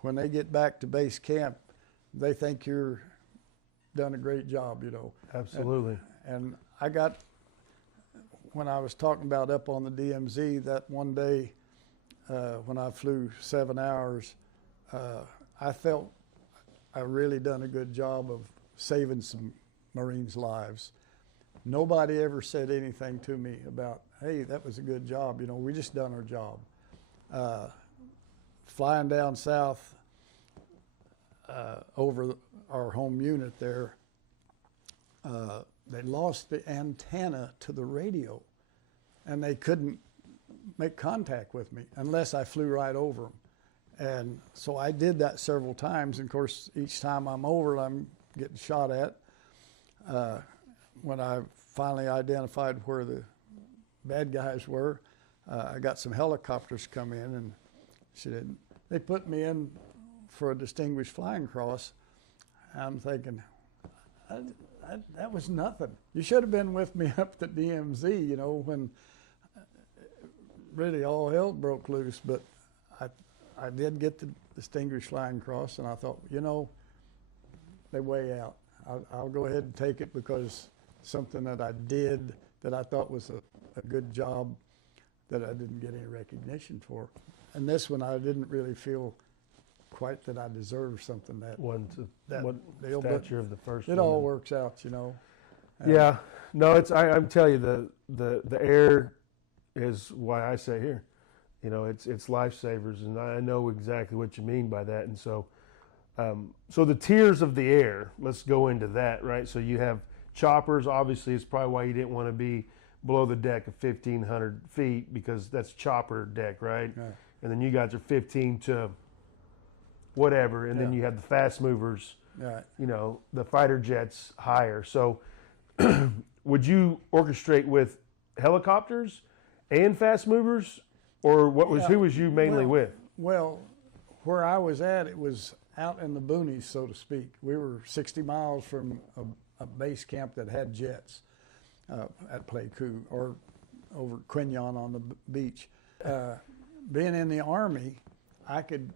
When they get back to base camp, they think you're done a great job, you know. Absolutely. And I got, when I was talking about up on the DMZ, that one day when I flew 7 hours, I felt I really done a good job of saving some Marines' lives. Nobody ever said anything to me about, hey, that was a good job. You know, we just done our job. Flying down south over our home unit there, they lost the antenna to the radio, and they couldn't make contact with me unless I flew right over them. And so I did that several times. And of course, each time I'm over, I'm getting shot at. When I finally identified where the bad guys were, I got some helicopters come in, and they put me in for a distinguished flying cross. I'm thinking, that was nothing. You should have been with me up at DMZ, you know, when really all hell broke loose. But I did get the distinguished flying cross, and I thought, you know, they way out. I'll go ahead and take it because something that I did that I thought was a good job that I didn't get any recognition for. And this one, I didn't really feel quite that I deserved something that One to that what deal, but stature of the first it one. all works out, you know. Yeah, no, it's I'm telling you, the air is why I say here, you know, it's lifesavers, and I know exactly what you mean by that. And so, so the tiers of the air, let's go into that, right? So you have choppers. Obviously, it's probably why you didn't want to be below the deck of 1,500 feet, because that's chopper deck, right? Right. And then you guys are 15 to whatever, and then Yeah. you have the fast movers, Right. you know, the fighter jets higher. So would you orchestrate with helicopters and fast movers, or who was you mainly with? Well, where I was at, it was out in the boonies, so to speak. We were 60 miles from a base camp that had jets at Pleiku or over Quignon on the beach. Being in the Army, I could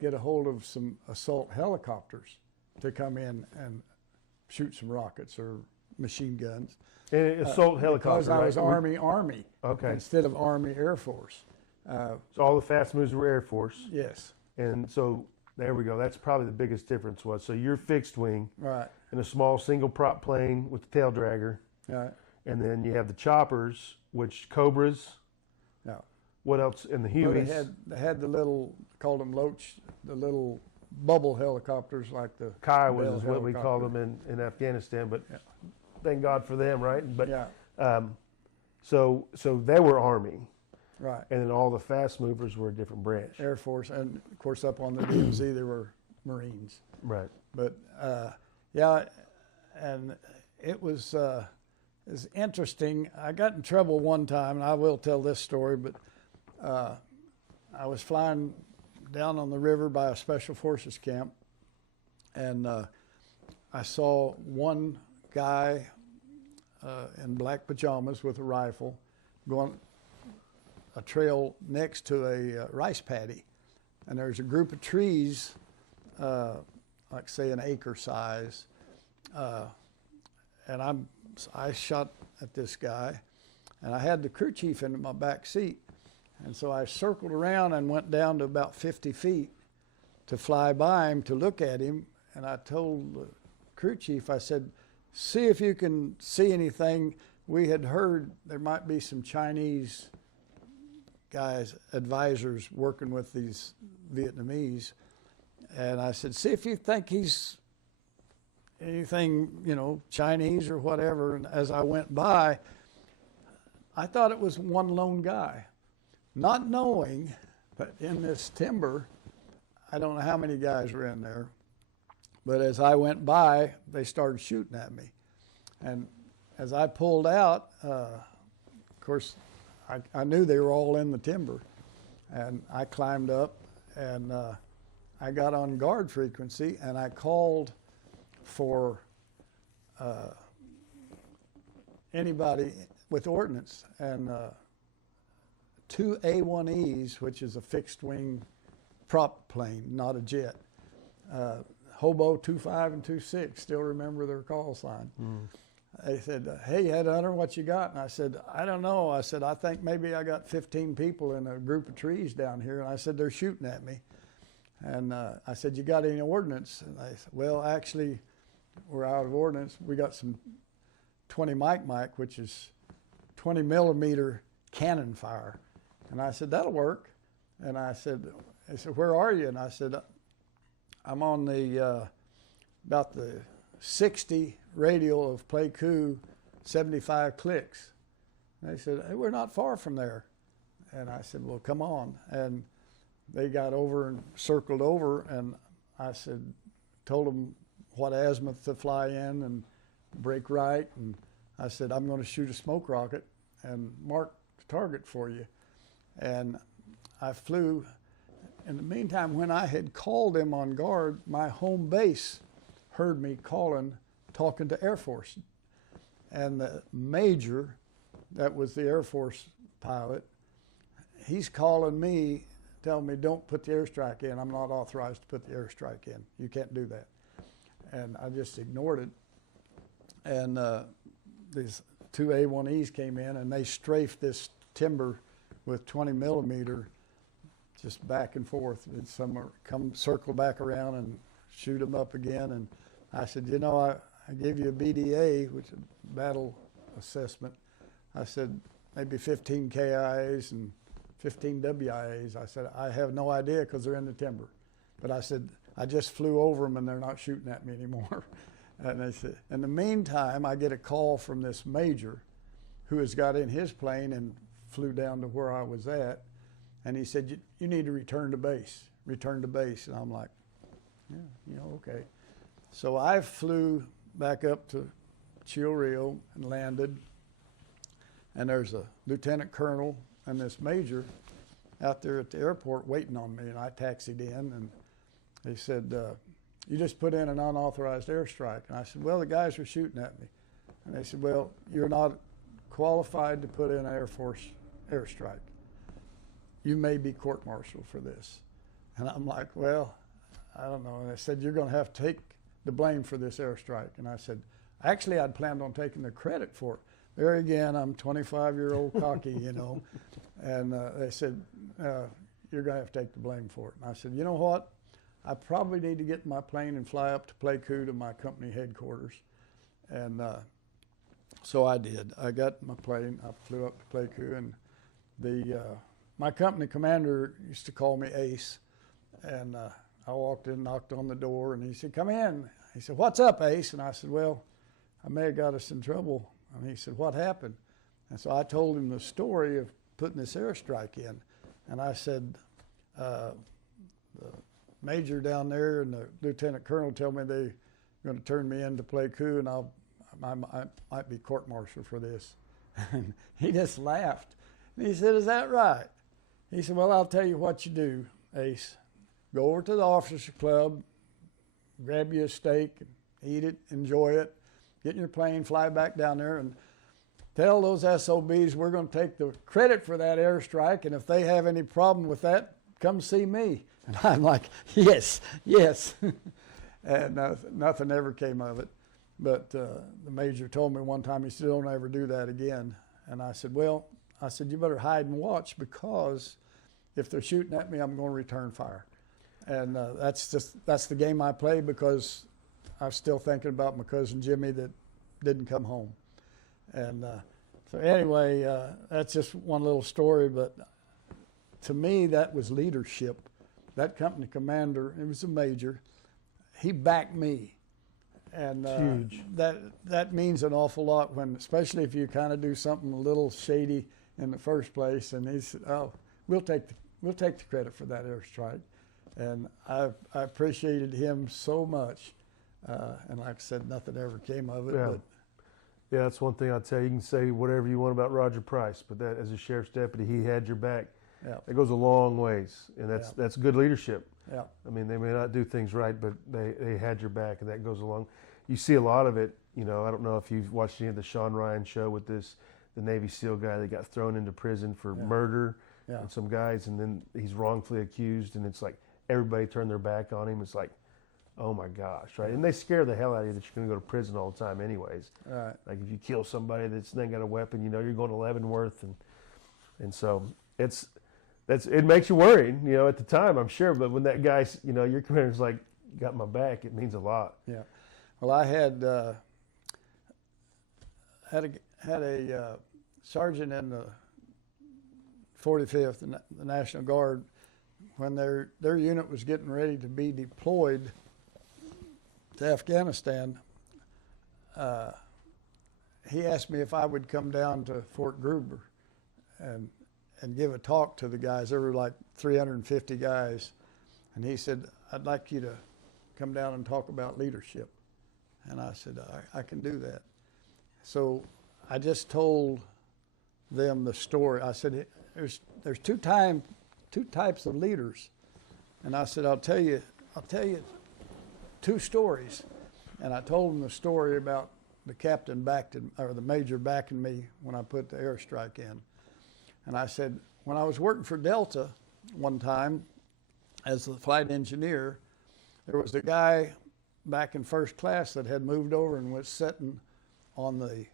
get a hold of some assault helicopters to come in and shoot some rockets or machine guns. And assault helicopter, Because I was right? Army Okay. instead of Army Air Force. So all the fast moves were Air Force. Yes, And so there we go. That's probably the biggest difference was. So you're fixed wing right, in a small single prop plane with the tail dragger. right. And then you have the choppers, which Cobras. No. What else in the Well, Hueys? they had the little, called them Loach, the little bubble helicopters like the Kiowas Bell is what we call helicopter. them in Afghanistan, but Yeah. thank God for them, right? But Yeah, so they were Army, right. and then all the fast movers were a different branch, Air Force, and of course up on the DMZ there were Marines. right? But yeah, and it was interesting. I got in trouble one time, and I will tell this story, but I was flying down on the river by a Special Forces camp, and I saw one guy in black pajamas with a rifle going a trail next to a rice paddy, and there's a group of trees, like say an acre size, and I shot at this guy, and I had the crew chief in my back seat, and so I circled around and went down to about 50 feet to fly by him to look at him, and I told the crew chief, I said, see if you can see anything. We had heard there might be some Chinese guys, advisors working with these Vietnamese, and I said, see if you think he's anything, you know, Chinese or whatever. And as I went by, I thought it was one lone guy, not knowing that in this timber, I don't know how many guys were in there, but as I went by, they started shooting at me. And as I pulled out, of course, I knew they were all in the timber, and I climbed up, and I got on guard frequency, and I called for anybody with ordnance, and two A1Es, which is a fixed wing prop plane, not a jet. Hobo 25 and 26, still remember their call sign. They said, hey, Headhunter, what you got? And I said, I don't know. I said, I think maybe I got 15 people in a group of trees down here. And I said, they're shooting at me. And I said, you got any ordnance? And they said, well, actually, we're out of ordnance. We got some 20 Mike, which is 20 millimeter cannon fire. And I said, that'll work. And they said, where are you? And I said, I'm on the, about the 60 radial of Pleiku, 75 clicks. And they said, hey, we're not far from there. And I said, well, come on. And they got over and circled over, and I said, told them what azimuth to fly in and break right. And I said, I'm going to shoot a smoke rocket and mark the target for you. And I flew. In the meantime, when I had called them on guard, my home base heard me talking to Air Force. And the major, that was the Air Force pilot, he's calling me, telling me, don't put the airstrike in. I'm not authorized to put the airstrike in. You can't do that. And I just ignored it. And these two A1Es came in, and they strafed this timber with 20 millimeter just back and forth. And some come circle back around and shoot them up again. And I said, you know, I gave you a BDA, which is a battle assessment. I said, maybe 15 KIAs and 15 WIAs. I said, I have no idea because they're in the timber. But I said, I just flew over them and they're not shooting at me anymore. And they said, in the meantime, I get a call from this major who has got in his plane and flew down to where I was at. And he said, you need to return to base. And I'm like, yeah, okay. So I flew back up to Chil Rio and landed. And there's a lieutenant colonel and this major out there at the airport waiting on me. And I taxied in, and they said, you just put in an unauthorized airstrike. And I said, well, the guys were shooting at me. And they said, well, you're not qualified to put in an Air Force airstrike. You may be court-martialed for this. And I'm like, well, I don't know. And they said, you're going to have to take the blame for this airstrike. And I said, actually, I'd planned on taking the credit for it. There again, I'm 25-year-old cocky, you know. And they said, you're going to have to take the blame for it. And I said, you know what? I probably need to get in my plane and fly up to Pleiku to my company headquarters. And so I did. I got my plane. I flew up to Pleiku, and my company commander used to call me Ace. And I walked in, knocked on the door, and he said, come in. He said, what's up, Ace? And I said, well, I may have got us in trouble. And he said, what happened? And so I told him the story of putting this airstrike in. And I said, the major down there and the lieutenant colonel tell me they're going to turn me into Pleiku, and I might be court-martialed for this. And he just laughed. And he said, is that right? He said, well, I'll tell you what you do, Ace. Go over to the officers club, grab you a steak, eat it, enjoy it, get in your plane, fly back down there, and tell those SOBs we're going to take the credit for that airstrike, and if they have any problem with that, come see me. And I'm like, yes. And nothing ever came of it. But the major told me one time, he said, don't ever do that again. And I said, well, you better hide and watch, because if they're shooting at me, I'm going to return fire. And that's the game I play, because I'm still thinking about my cousin Jimmy that didn't come home. And so anyway, that's just one little story, but to me, that was leadership. That company commander, it was a major, he backed me. And huge. That means an awful lot, when, especially if you kind of do something a little shady in the first place. And he said, oh, we'll take the credit for that airstrike. And I appreciated him so much. And like I said, nothing ever came of it. Yeah. But Yeah, that's one thing I'll tell you. You can say whatever you want about Roger Price, but that, as a sheriff's deputy, he had your back. yeah, That goes a long ways, and that's good leadership. yeah, I mean, they may not do things right, but they had your back, and that goes along. You see a lot of it. You know, I don't know if you've watched any of the Sean Ryan show with the Navy SEAL guy that got thrown into prison for murder, Yeah. and some guys, and then he's wrongfully accused, and it's like everybody turned their back on him. It's like, oh my gosh, right? And they scare the hell out of you that you're going to go to prison all the time, anyways. Right. Like if you kill somebody that's then got a weapon, you know you're going to Leavenworth, and so it makes you worried, you know, at the time, I'm sure. But when that guy, you know, your commander's like, got my back, it means a lot. Yeah. Well, I had a sergeant in the 45th, the National Guard, when their unit was getting ready to be deployed to Afghanistan. He asked me if I would come down to Fort Gruber and give a talk to the guys. There were like 350 guys, and he said, "I'd like you to come down and talk about leadership." And I said, I can do that. So I just told them the story. I said, there's two types of leaders. And I said, I'll tell you two stories. And I told them the story about the captain or the major backing me when I put the airstrike in. And I said, when I was working for Delta one time as the flight engineer, there was a guy back in first class that had moved over and was sitting on the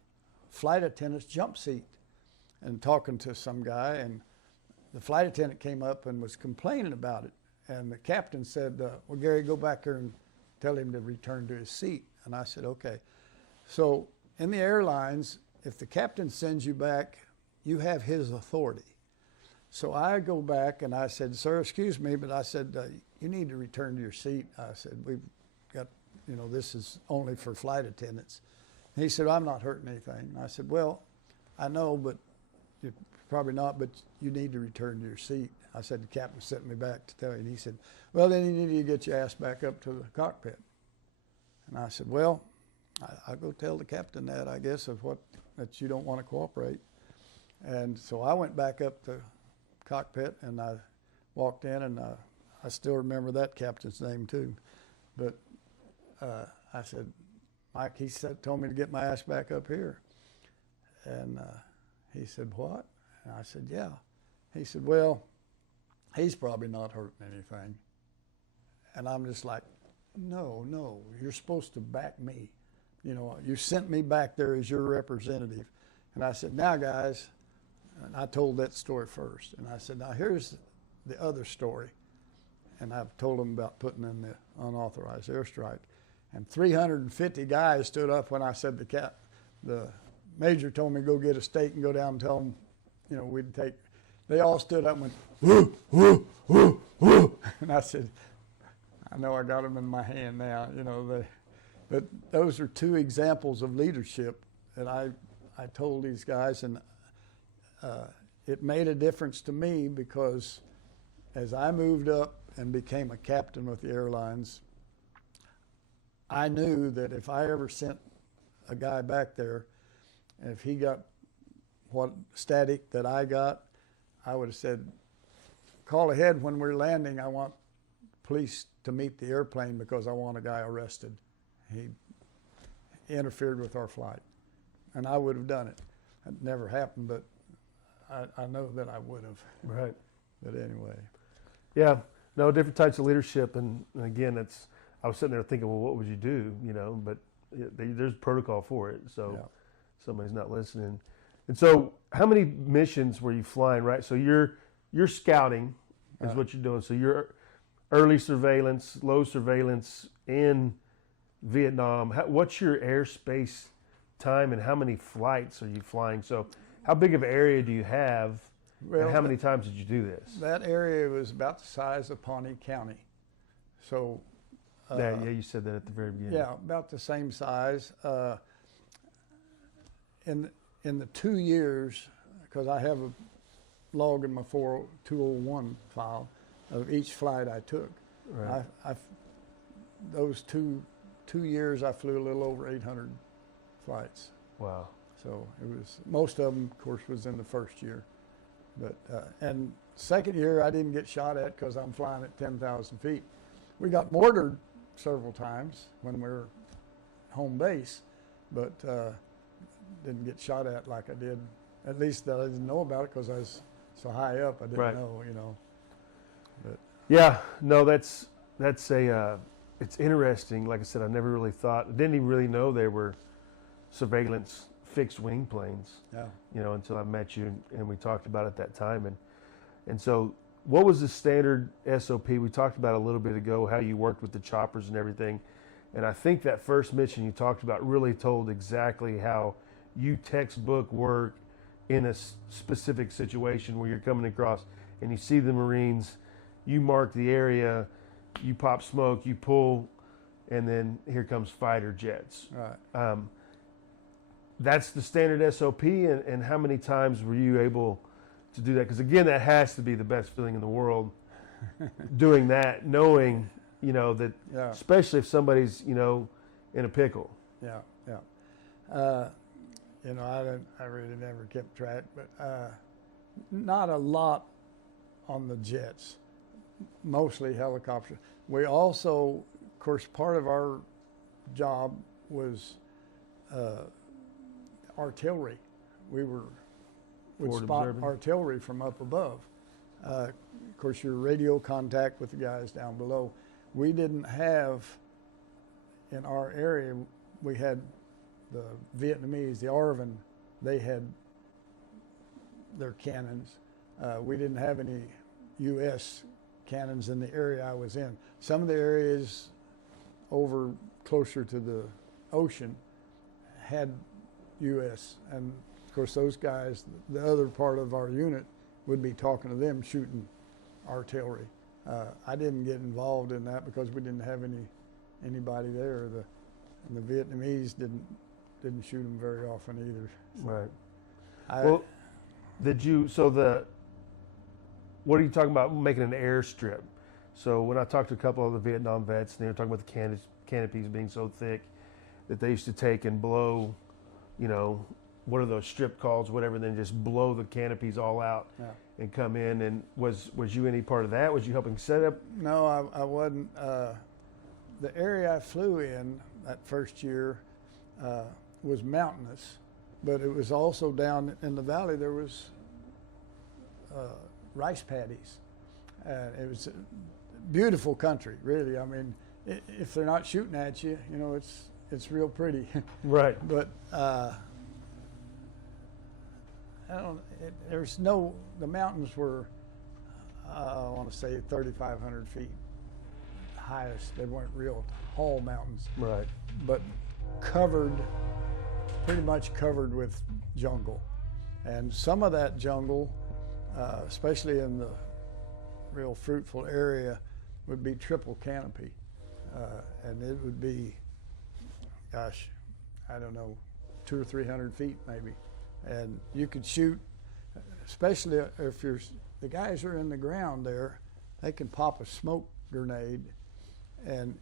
flight attendant's jump seat and talking to some guy, and the flight attendant came up and was complaining about it, and the captain said, well, Gary, go back there and tell him to return to his seat. And I said, okay. So in the airlines, if the captain sends you back, you have his authority. So I go back and I said, sir, excuse me, but I said, you need to return to your seat. I said, we've got, you know, this is only for flight attendants. And he said, I'm not hurting anything. And I said, well, I know, but you're probably not, but you need to return to your seat. I said, the captain sent me back to tell you. And he said, well, then you need to get your ass back up to the cockpit. And I said, well, I'll go tell the captain that, I guess, that you don't want to cooperate. And so I went back up to cockpit, and I walked in, and I still remember that captain's name too. But I said, Mike, told me to get my ass back up here. And he said, what? And I said, yeah. He said, well, he's probably not hurting anything. And I'm just like, no, you're supposed to back me. You know, you sent me back there as your representative. And I said, now, guys, and I told that story first. And I said, now, here's the other story. And I've told them about putting in the unauthorized airstrike. And 350 guys stood up when I said the major told me to go get a steak and go down and tell them, you know, they all stood up and went, woo, woo, woo, woo. And I said, I know I got them in my hand now, you know. But those are two examples of leadership that I told these guys, and it made a difference to me because as I moved up and became a captain with the airlines, I knew that if I ever sent a guy back there, if he got what static that I got, I would have said, call ahead when we're landing. I want police to meet the airplane because I want a guy arrested. He interfered with our flight. And I would have done it. It never happened, but I know that I would have. Right. But anyway. Yeah. No, different types of leadership. And again, I was sitting there thinking, well, what would you do? You know, but there's protocol for it. So somebody's not listening. And so how many missions were you flying, right? So you're scouting is what you're doing. So you're early surveillance, low surveillance in Vietnam. What's your airspace time and how many flights are you flying? So how big of an area do you have? Well, and how many times did you do this? That area was about the size of Pawnee County. So yeah, you said that at the very beginning. Yeah, about the same size. In the 2 years, because I have a log in my 201 file of each flight I took. Right. Those two years, I flew a little over 800 flights. Wow. So it was, most of them, of course, was in the first year. But and second year, I didn't get shot at because I'm flying at 10,000 feet. We got mortared several times when we were home base, but didn't get shot at like I did, at least that I didn't know about it because I was so high up, I didn't Right. know, you know. But Yeah, no, that's it's interesting. Like I said, I never really thought, didn't even really know they were surveillance fixed wing planes, yeah, until I met you and we talked about it at that time. And so what was the standard SOP? We talked about a little bit ago how you worked with the choppers and everything. And I think that first mission you talked about really told exactly how you textbook work in a specific situation where you're coming across and you see the Marines, you mark the area, you pop smoke, you pull, and then here comes fighter jets. right. That's the standard SOP, and how many times were you able to do that? Because again, that has to be the best feeling in the world, doing that, knowing, that, Yeah. especially if somebody's, in a pickle. Yeah, yeah. I really never kept track, but not a lot on the jets, mostly helicopters. We also, of course, part of our job was artillery. We would Forward spot observing. artillery from up above. Of course, your radio contact with the guys down below. We didn't have, in our area, we had the Vietnamese, the ARVN, they had their cannons. We didn't have any U.S. cannons in the area I was in. Some of the areas over closer to the ocean had U.S. and of course those guys, the other part of our unit would be talking to them shooting artillery. I didn't get involved in that because we didn't have anybody there. And the Vietnamese didn't shoot them very often either. Right. What are you talking about making an airstrip? So when I talked to a couple of the Vietnam vets, they were talking about the canopies being so thick that they used to take and blow, what are those strip calls, whatever, and then just blow the canopies all out Yeah. and come in. And was you any part of that? Was you helping set up? No, I wasn't. The area I flew in that first year was mountainous, but it was also down in the valley. There was rice paddies, and it was a beautiful country, really. I mean, if they're not shooting at you, it's real pretty. Right. But the mountains were, I want to say 3,500 feet highest. They weren't real tall mountains, Right. but pretty much covered with jungle. And some of that jungle, especially in the real fruitful area, would be triple canopy. And it would be, gosh, I don't know, 200 or 300 feet maybe. And you could shoot, especially if the guys are in the ground there, they can pop a smoke grenade and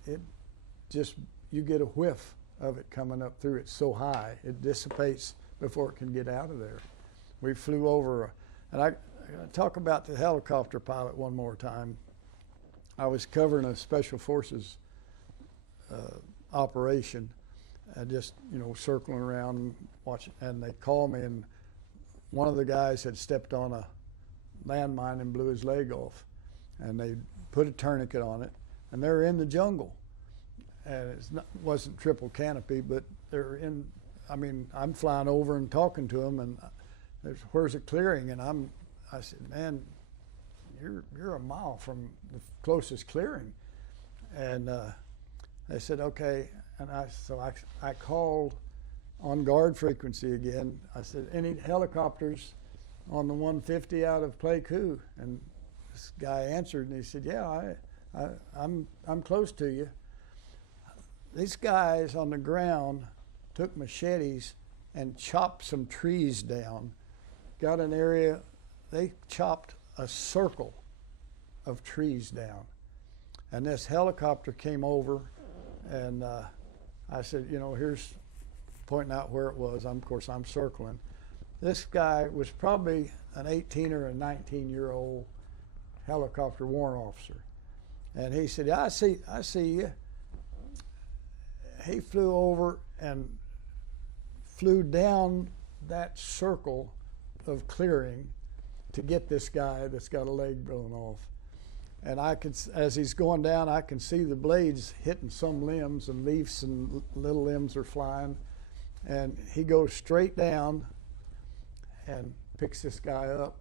you get a whiff of it coming up through. It's so high, it dissipates before it can get out of there. We flew over, and I talk about the helicopter pilot one more time. I was covering a special forces operation, just circling around and watching, and they called me, and one of the guys had stepped on a landmine and blew his leg off, and they put a tourniquet on it, and they're in the jungle, and it wasn't triple canopy, but they're in. I mean, I'm flying over and talking to them, and where's a clearing, and I said, man, you're a mile from the closest clearing, and they said, okay. And I called on guard frequency again. I said, any helicopters on the 150 out of Pleiku? And this guy answered, and he said, yeah, I'm close to you. These guys on the ground took machetes and chopped some trees down. Got an area, they chopped a circle of trees down. And this helicopter came over, and I said, here's pointing out where it was. Of course, I'm circling. This guy was probably an 18 or a 19-year-old helicopter warrant officer. And he said, yeah, I see you. He flew over and flew down that circle of clearing to get this guy that's got a leg blown off. And as he's going down, I can see the blades hitting some limbs, and leaves and little limbs are flying. And he goes straight down and picks this guy up.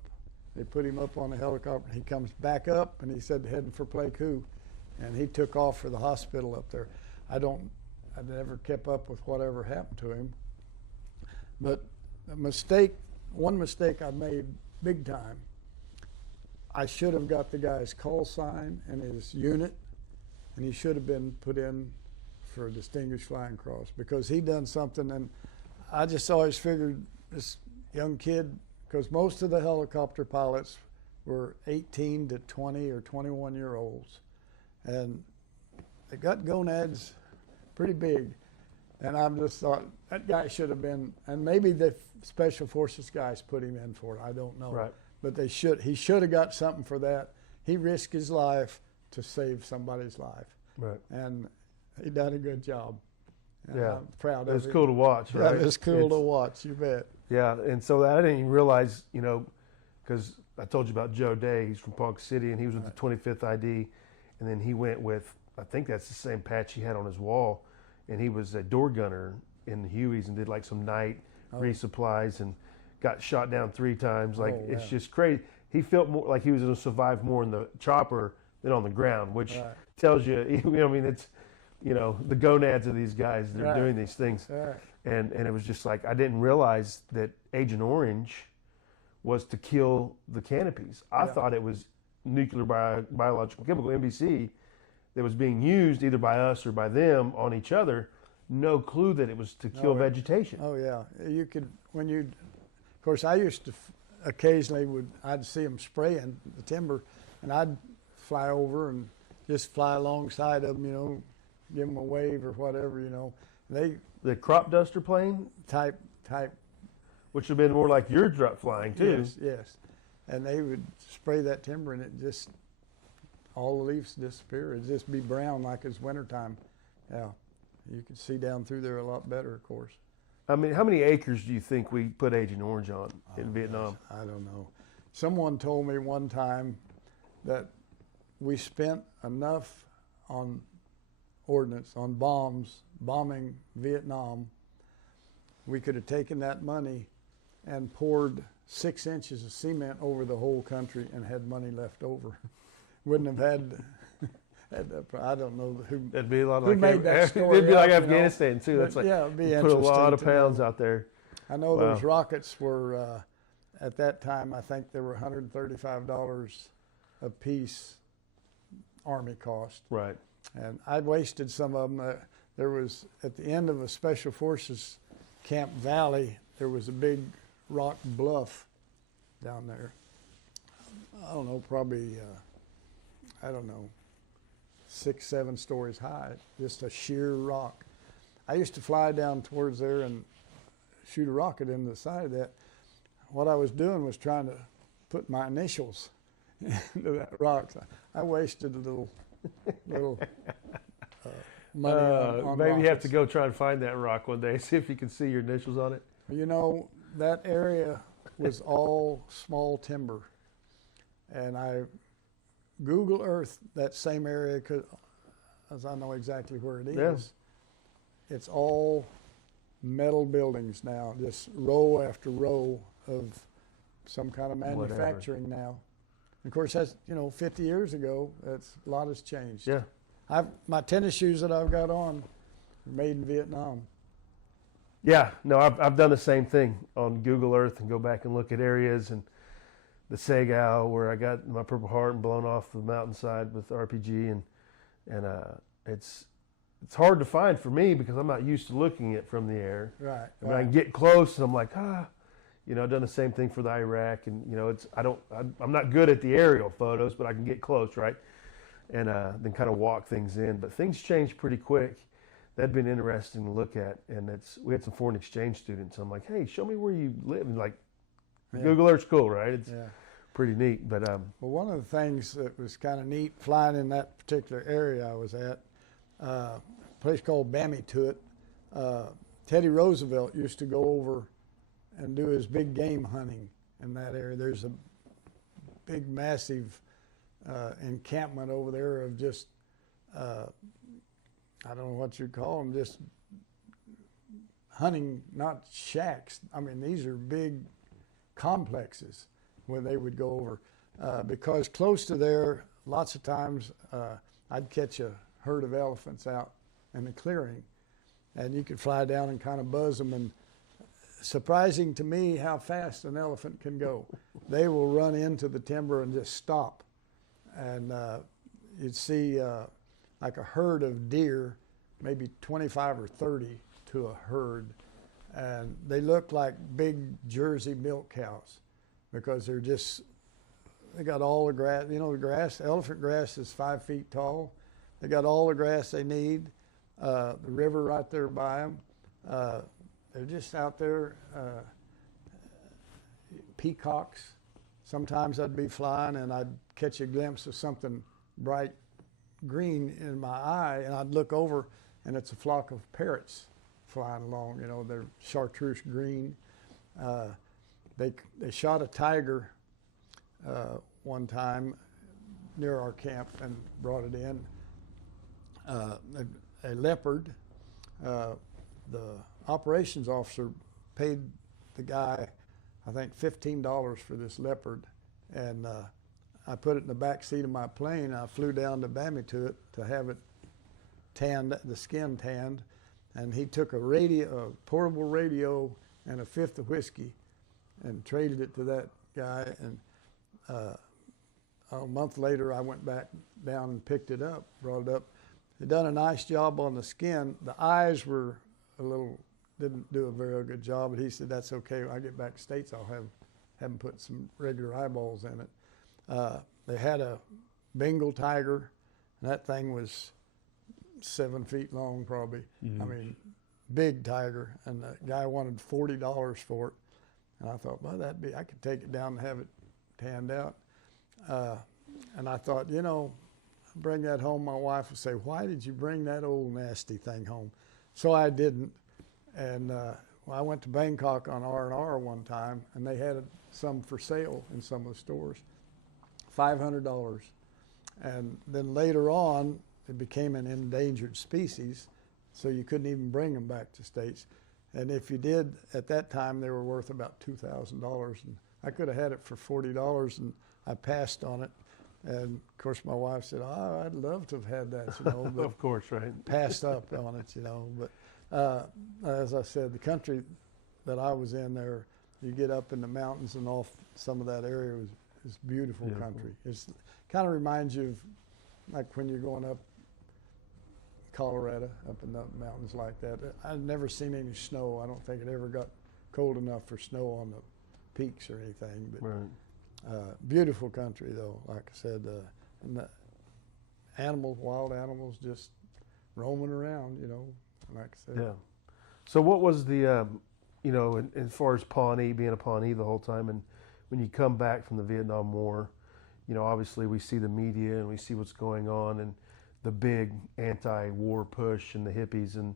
They put him up on a helicopter. He comes back up, and he said heading for Pleiku, and he took off for the hospital up there. I never kept up with whatever happened to him. But one mistake I made big time, I should have got the guy's call sign and his unit, and he should have been put in for a Distinguished Flying Cross, because he done something. And I just always figured this young kid, because most of the helicopter pilots were 18 to 20 or 21-year-olds, and they got gonads pretty big. And I just thought that guy should have been, and maybe the Special Forces guys put him in for it, I don't know. Right. But he should have got something for that. He risked his life to save somebody's life. Right. And he done a good job. And Yeah. I'm proud of him. It was cool to watch, right? Yeah, it was cool to watch, you bet. Yeah, and so I didn't even realize, because I told you about Joe Day. He's from Ponca City, and he was with the 25th ID, and then he went with, I think that's the same patch he had on his wall, and he was a door gunner in the Hueys and did like some night resupplies and got shot down 3 times. Like, it's just crazy. He felt more like he was going to survive more in the chopper than on the ground, which tells you, it's, the gonads of these guys, they're doing these things. Right. And it was just like, I didn't realize that Agent Orange was to kill the canopies. I thought it was nuclear biological chemical, NBC, that was being used either by us or by them on each other. No clue that it was to kill vegetation. Oh yeah, you could, of course I used to occasionally I'd see them spraying the timber, and I'd fly over and just fly alongside of them, give them a wave or whatever, The crop duster plane, type. which would have been more like your drop flying too. Yes. And they would spray that timber, and it just, all the leaves disappear. It'd just be brown like it's wintertime. Yeah. You could see down through there a lot better, of course. I mean, how many acres do you think we put Agent Orange on in Vietnam? I don't know. Someone told me one time that we spent enough on ordnance, on bombing Vietnam. We could have taken that money and poured 6 inches of cement over the whole country and had money left over. Wouldn't have had I don't know who. It'd be a lot who like made that story. It'd be like up, Afghanistan too. That's like, it'd be put a lot of interesting to pounds know. out there. I know Wow. those rockets were at that time. I think they were $135 a piece. Army cost. Right. And I wasted some of them. There was, at the end of a Special Forces Camp Valley, there was a big rock bluff down there. I don't know, probably, 6, 7 stories high, just a sheer rock. I used to fly down towards there and shoot a rocket into the side of that. What I was doing was trying to put my initials into that rock. So I wasted a little money on maybe rockets. you have to go try and find that rock one day, see if you can see your initials on it. That area was all small timber. And I Google Earth that same area, as I know exactly where it is. Yeah. It's all metal buildings now, just row after row of some kind of manufacturing now. Of course, that's 50 years ago. A lot has changed. Yeah. My tennis shoes that I've got on are made in Vietnam. Yeah. No, I've done the same thing on Google Earth and go back and look at areas, and the Sagao where I got my Purple Heart and blown off the mountainside with RPG, and it's hard to find for me because I'm not used to looking at it from the air. Right. When I can get close, and I'm like, I've done the same thing for the Iraq, and I'm not good at the aerial photos, but I can get close, right? And then kind of walk things in. But things change pretty quick. That'd been interesting to look at, and we had some foreign exchange students. I'm like, hey, show me where you live, and like, Google Earth's cool, right? It's pretty neat. But well, one of the things that was kind of neat flying in that particular area I was at, a place called Bamituit, Teddy Roosevelt used to go over and do his big game hunting in that area. There's a big, massive encampment over there of just, I don't know what you'd call them, just hunting, not shacks. I mean, these are big complexes where they would go over. Because close to there, lots of times I'd catch a herd of elephants out in the clearing, and you could fly down and kind of buzz them, and surprising to me how fast an elephant can go. They will run into the timber and just stop. And you'd see like a herd of deer, maybe 25 or 30 to a herd. And they look like big Jersey milk cows because they got all the grass. You know, the grass, elephant grass is 5 feet tall. They got all the grass they need. The river right there by them. They're just out there, peacocks. Sometimes I'd be flying and I'd catch a glimpse of something bright green in my eye, and I'd look over and it's a flock of parrots flying along. You know, they're chartreuse green. They shot a tiger one time near our camp and brought it in. A leopard. The operations officer paid the guy, I think, $15 for this leopard, and I put it in the back seat of my plane. I flew down to Bammy to it to have it tanned, the skin tanned, and he took a portable radio and a fifth of whiskey and traded it to that guy, and a month later I went back down and picked it up, brought it up. They done a nice job on the skin. The eyes were didn't do a very good job, but he said, that's okay. When I get back to States, I'll have him put some regular eyeballs in it. They had a Bengal tiger, and that thing was 7 feet long probably. I mean, big tiger, and the guy wanted $40 for it. And I thought, well, I could take it down and have it tanned out. And I thought, you know, bring that home, my wife would say, why did you bring that old nasty thing home? So I didn't. And I went to Bangkok on R&R one time, and they had some for sale in some of the stores, $500. And then later on, it became an endangered species, so you couldn't even bring them back to States. And if you did, at that time, they were worth about $2,000. And I could have had it for $40, and I passed on it. And of course, my wife said, "Oh, I'd love to have had that," you know. But Of course, right. passed up on it, you know. But as I said, the country that I was in there, you get up in the mountains and off some of that area is beautiful country. It's kind of reminds you of like when you're going up Colorado, up in the mountains like that. I've never seen any snow. I don't think it ever got cold enough for snow on the peaks or anything. But beautiful country, though. Like I said, and the animals, wild animals, just roaming around. You know, like I said. Yeah. So what was the, you know, as far as Pawnee, being a Pawnee the whole time, and when you come back from the Vietnam War, you know, obviously we see the media and we see what's going on and the big anti-war push and the hippies and,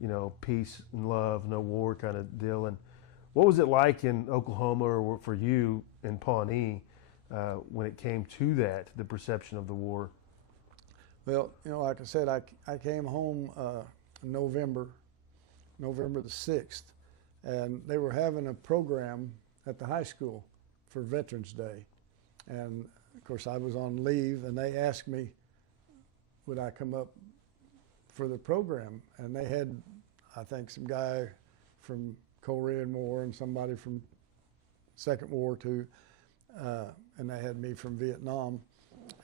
you know, peace and love, no war kind of deal. And what was it like in Oklahoma or for you in Pawnee when it came to that, the perception of the war? Well, you know, like I said, I came home in November the 6th, and they were having a program at the high school for Veterans Day. And of course I was on leave, and they asked me would I come up for the program. And they had, I think, some guy from Korean War and somebody from Second War too, and they had me from Vietnam.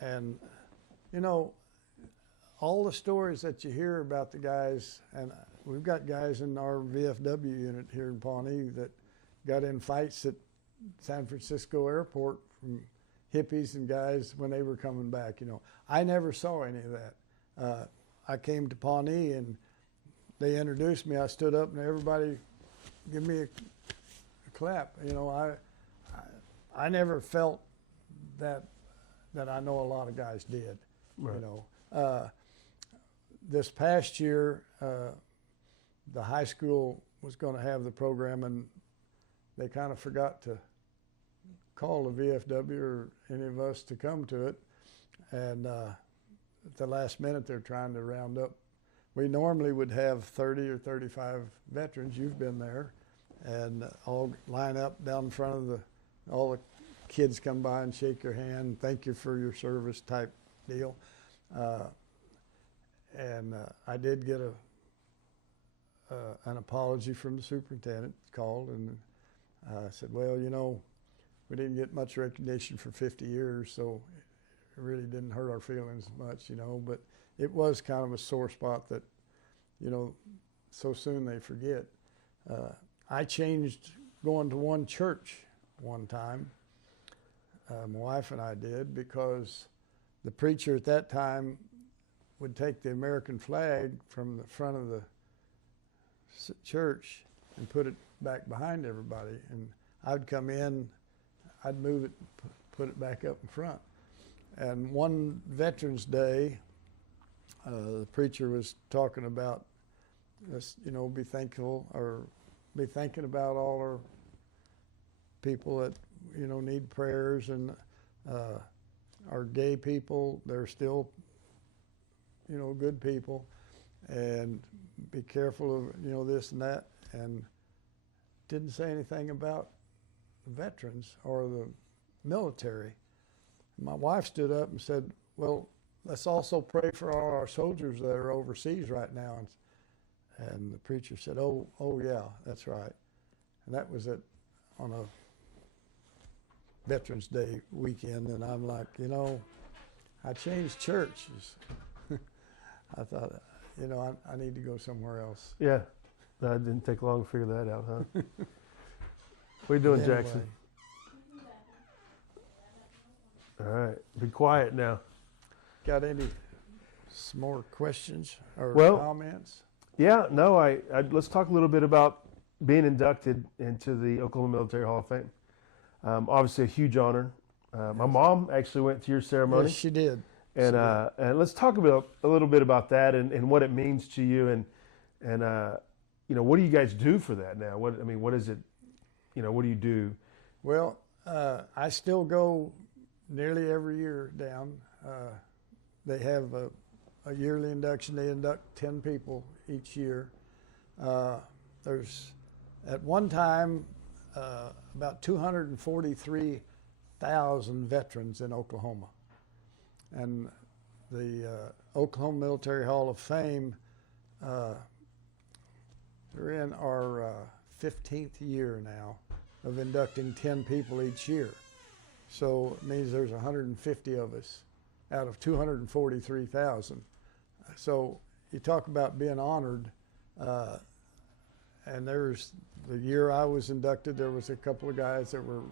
And you know, all the stories that you hear about the guys, and we've got guys in our VFW unit here in Pawnee that got in fights at San Francisco airport from hippies and guys when they were coming back. You know, I never saw any of that. I came to Pawnee and they introduced me. I stood up and everybody give me a clap. You know, I never felt that I know a lot of guys did. Right. You know, this past year, the high school was going to have the program, and they kind of forgot to call the VFW or any of us to come to it, and at the last minute they're trying to round up. We normally would have 30 or 35 veterans. You've been there, and all line up down in front of all the kids come by and shake your hand, thank you for your service type deal. And I did get an apology from the superintendent, called, and said, well, you know, we didn't get much recognition for 50 years, so it really didn't hurt our feelings much, you know, but it was kind of a sore spot that, you know, so soon they forget. I changed going to one church one time. My wife and I did, because the preacher at that time would take the American flag from the front of the church and put it back behind everybody. And I'd come in, I'd move it, put it back up in front. And one Veterans Day, the preacher was talking about us, you know, be thankful, or be thinking about all our people that, you know, need prayers, and our gay people, they're still, you know, good people, and be careful of, you know, this and that, and didn't say anything about veterans or the military. My wife stood up and said, well, let's also pray for all our soldiers that are overseas right now. And the preacher said, oh yeah, that's right. And that was on a Veterans Day weekend, and I'm like, you know, I changed churches. I thought, you know, I need to go somewhere else. Yeah, that didn't take long to figure that out, huh? What are you doing, Anyway. Jackson? All right, be quiet now. Got any more questions or Well, comments? Yeah, no, let's talk a little bit about being inducted into the Oklahoma Military Hall of Fame. Obviously a huge honor. My mom actually went to your ceremony. Yes, she did. And let's talk about a little bit about that and what it means to you, and you know, what do you guys do for that now? What is it? You know, what do you do? Well, I still go nearly every year down. They have a yearly induction. They induct 10 people each year. There's at one time about 243,000 veterans in Oklahoma. And the Oklahoma Military Hall of Fame, we're in our 15th year now of inducting 10 people each year. So it means there's 150 of us out of 243,000. So you talk about being honored, and there's the year I was inducted, there was a couple of guys that were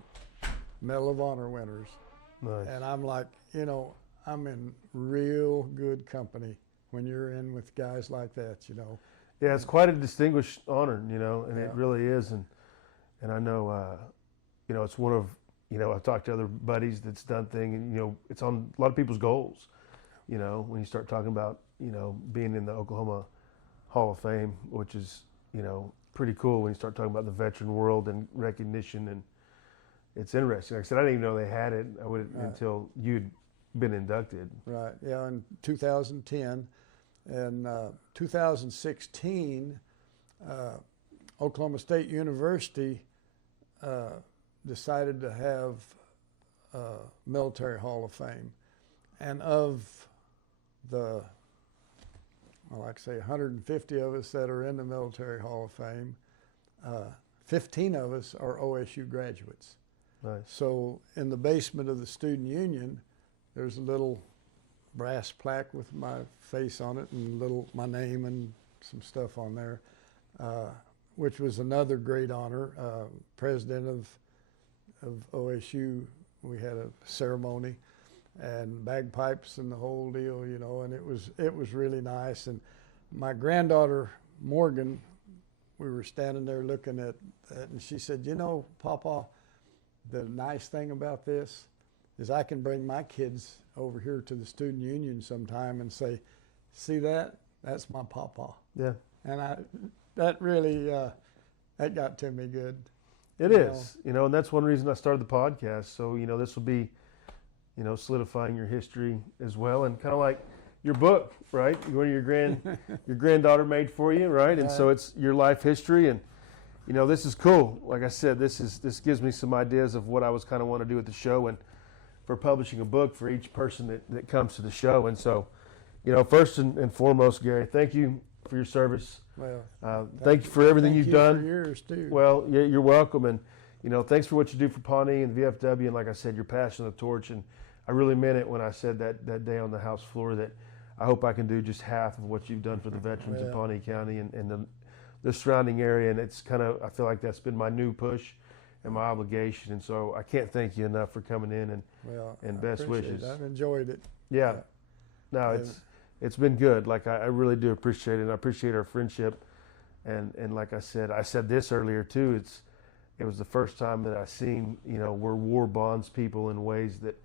Medal of Honor winners. Nice. And I'm like, you know, I'm in real good company when you're in with guys like that, you know. Yeah, it's quite a distinguished honor, you know, and Yeah. it really is. And I know, you know, it's one of, you know, I've talked to other buddies that's done thing, and, you know, it's on a lot of people's goals, you know, when you start talking about, you know, being in the Oklahoma Hall of Fame, which is, you know, pretty cool when you start talking about the veteran world and recognition, and it's interesting. Like I said, I didn't even know they had it until you'd been inducted. Right, yeah, in 2010. In 2016, Oklahoma State University decided to have a Military Hall of Fame. And of the, well, like I say, 150 of us that are in the Military Hall of Fame, 15 of us are OSU graduates. Nice. So in the basement of the student union, there's a little brass plaque with my face on it and my name and some stuff on there, which was another great honor. President of OSU, we had a ceremony and bagpipes and the whole deal, you know, and it was really nice. And my granddaughter Morgan, we were standing there looking at that, and she said, you know, Papa, the nice thing about this is I can bring my kids over here to the student union sometime and say, see that? That's my papa. Yeah. And that really, that got to me good. It is, and that's one reason I started the podcast. So, this will be, solidifying your history as well, and kind of like your book, right? One of your granddaughter made for you, right? And so it's your life history, and this is cool. Like I said, this gives me some ideas of what I was kind of want to do with the show, and for publishing a book for each person that comes to the show. And so, first and foremost, Gary, thank you for your service. Well, thank you for everything you've done. For yours too. Well, yeah, you're welcome, and thanks for what you do for Pawnee and VFW, and like I said, your passion of the torch. And I really meant it when I said that day on the House floor that I hope I can do just half of what you've done for the veterans of Pawnee County and the surrounding area. And it's I feel like that's been my new push and my obligation. And so I can't thank you enough for coming in and best wishes. I've enjoyed it. Yeah. No, it's been good. Like I really do appreciate it. And I appreciate our friendship. And like I said this earlier too. It was the first time that I seen we're war bonds people in ways that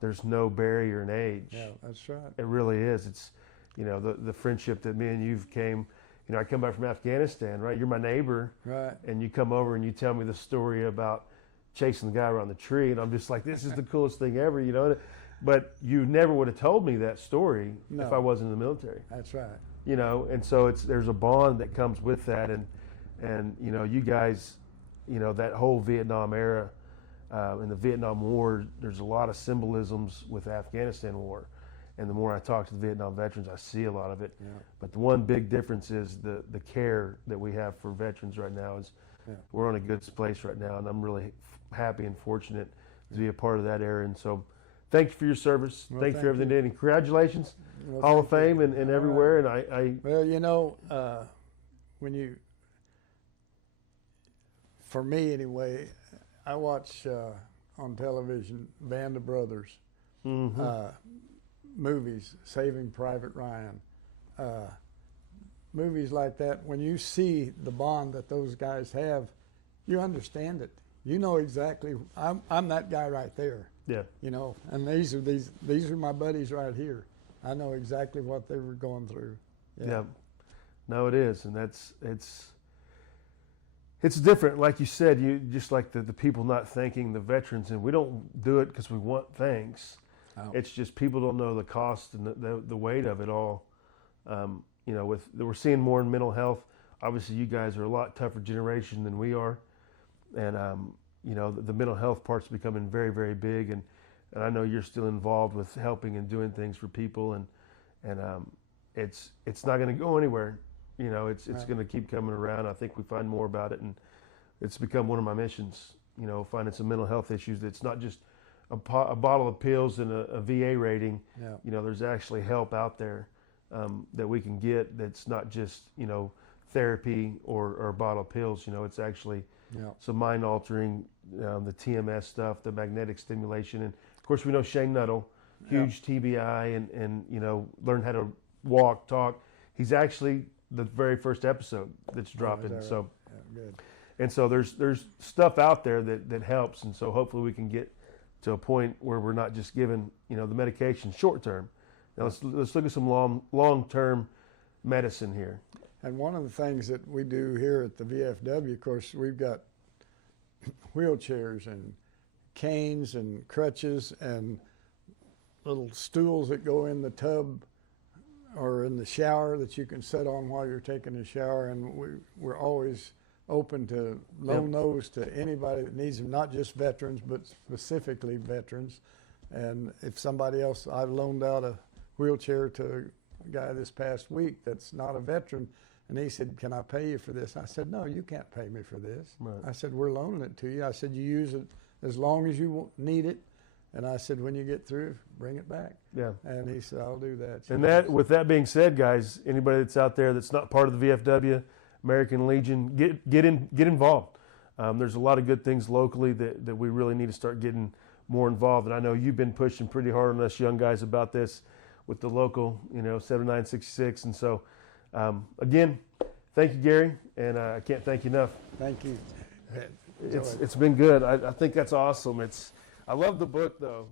there's no barrier in age. Yeah, that's right. It really is. It's the friendship that me and you've came. I come back from Afghanistan, right? You're my neighbor, right? And you come over and you tell me the story about chasing the guy around the tree, and I'm just like, this is the coolest thing ever, But you never would have told me that story if I wasn't in the military. That's right. And so there's a bond that comes with that, and you guys, that whole Vietnam era, in the Vietnam War, there's a lot of symbolisms with the Afghanistan War. And the more I talk to the Vietnam veterans, I see a lot of it. Yeah. But the one big difference is the care that we have for veterans right now is we're in a good place right now. And I'm really happy and fortunate to be a part of that era. And so thank you for your service. Well, thank you for everything you did. And congratulations, Well, Hall of thank Fame and everywhere. Right. And Well, when for me anyway, I watch on television Band of Brothers, movies, Saving Private Ryan, movies like that. When you see the bond that those guys have, you understand it. You know exactly. I'm that guy right there. Yeah. And these are my buddies right here. I know exactly what they were going through. Yeah. No, it is, and it's different. Like you said, you just like the people not thanking the veterans, and we don't do it because we want thanks. Oh. It's just people don't know the cost and the weight of it all. We're seeing more in mental health. Obviously, you guys are a lot tougher generation than we are, and the mental health part's becoming very, very big. And I know you're still involved with helping and doing things for people, and it's not going to go anywhere. It's Right. going to keep coming around. I think we find more about it, and it's become one of my missions. Finding some mental health issues. That's not just a bottle of pills and a VA rating. Yeah. There's actually help out there that we can get. That's not just therapy or a bottle of pills. It's actually some mind altering, the TMS stuff, the magnetic stimulation, and of course we know Shane Nuttall, huge TBI, and learned how to walk, talk. He's actually the very first episode that's dropping. Right? So, good. And so there's stuff out there that helps, and so hopefully we can get to a point where we're not just giving the medication short term. Now let's look at some long term medicine here. And one of the things that we do here at the VFW, of course, we've got wheelchairs and canes and crutches and little stools that go in the tub or in the shower that you can sit on while you're taking a shower, and we're always open to loan those to anybody that needs them, not just veterans, but specifically veterans. And if somebody else, I've loaned out a wheelchair to a guy this past week that's not a veteran, and he said, "Can I pay you for this?" I said, "No, you can't pay me for this." Right. I said, "We're loaning it to you." I said, "You use it as long as you need it." And I said, "When you get through, bring it back." Yeah. And he said, "I'll do that." And with that being said, guys, anybody that's out there that's not part of the VFW, American Legion, get involved. There's a lot of good things locally that we really need to start getting more involved. And I know you've been pushing pretty hard on us young guys about this with the local, 7966. And so, again, thank you, Gary. And I can't thank you enough. Thank you. It's been good. I think that's awesome. I love the book, though.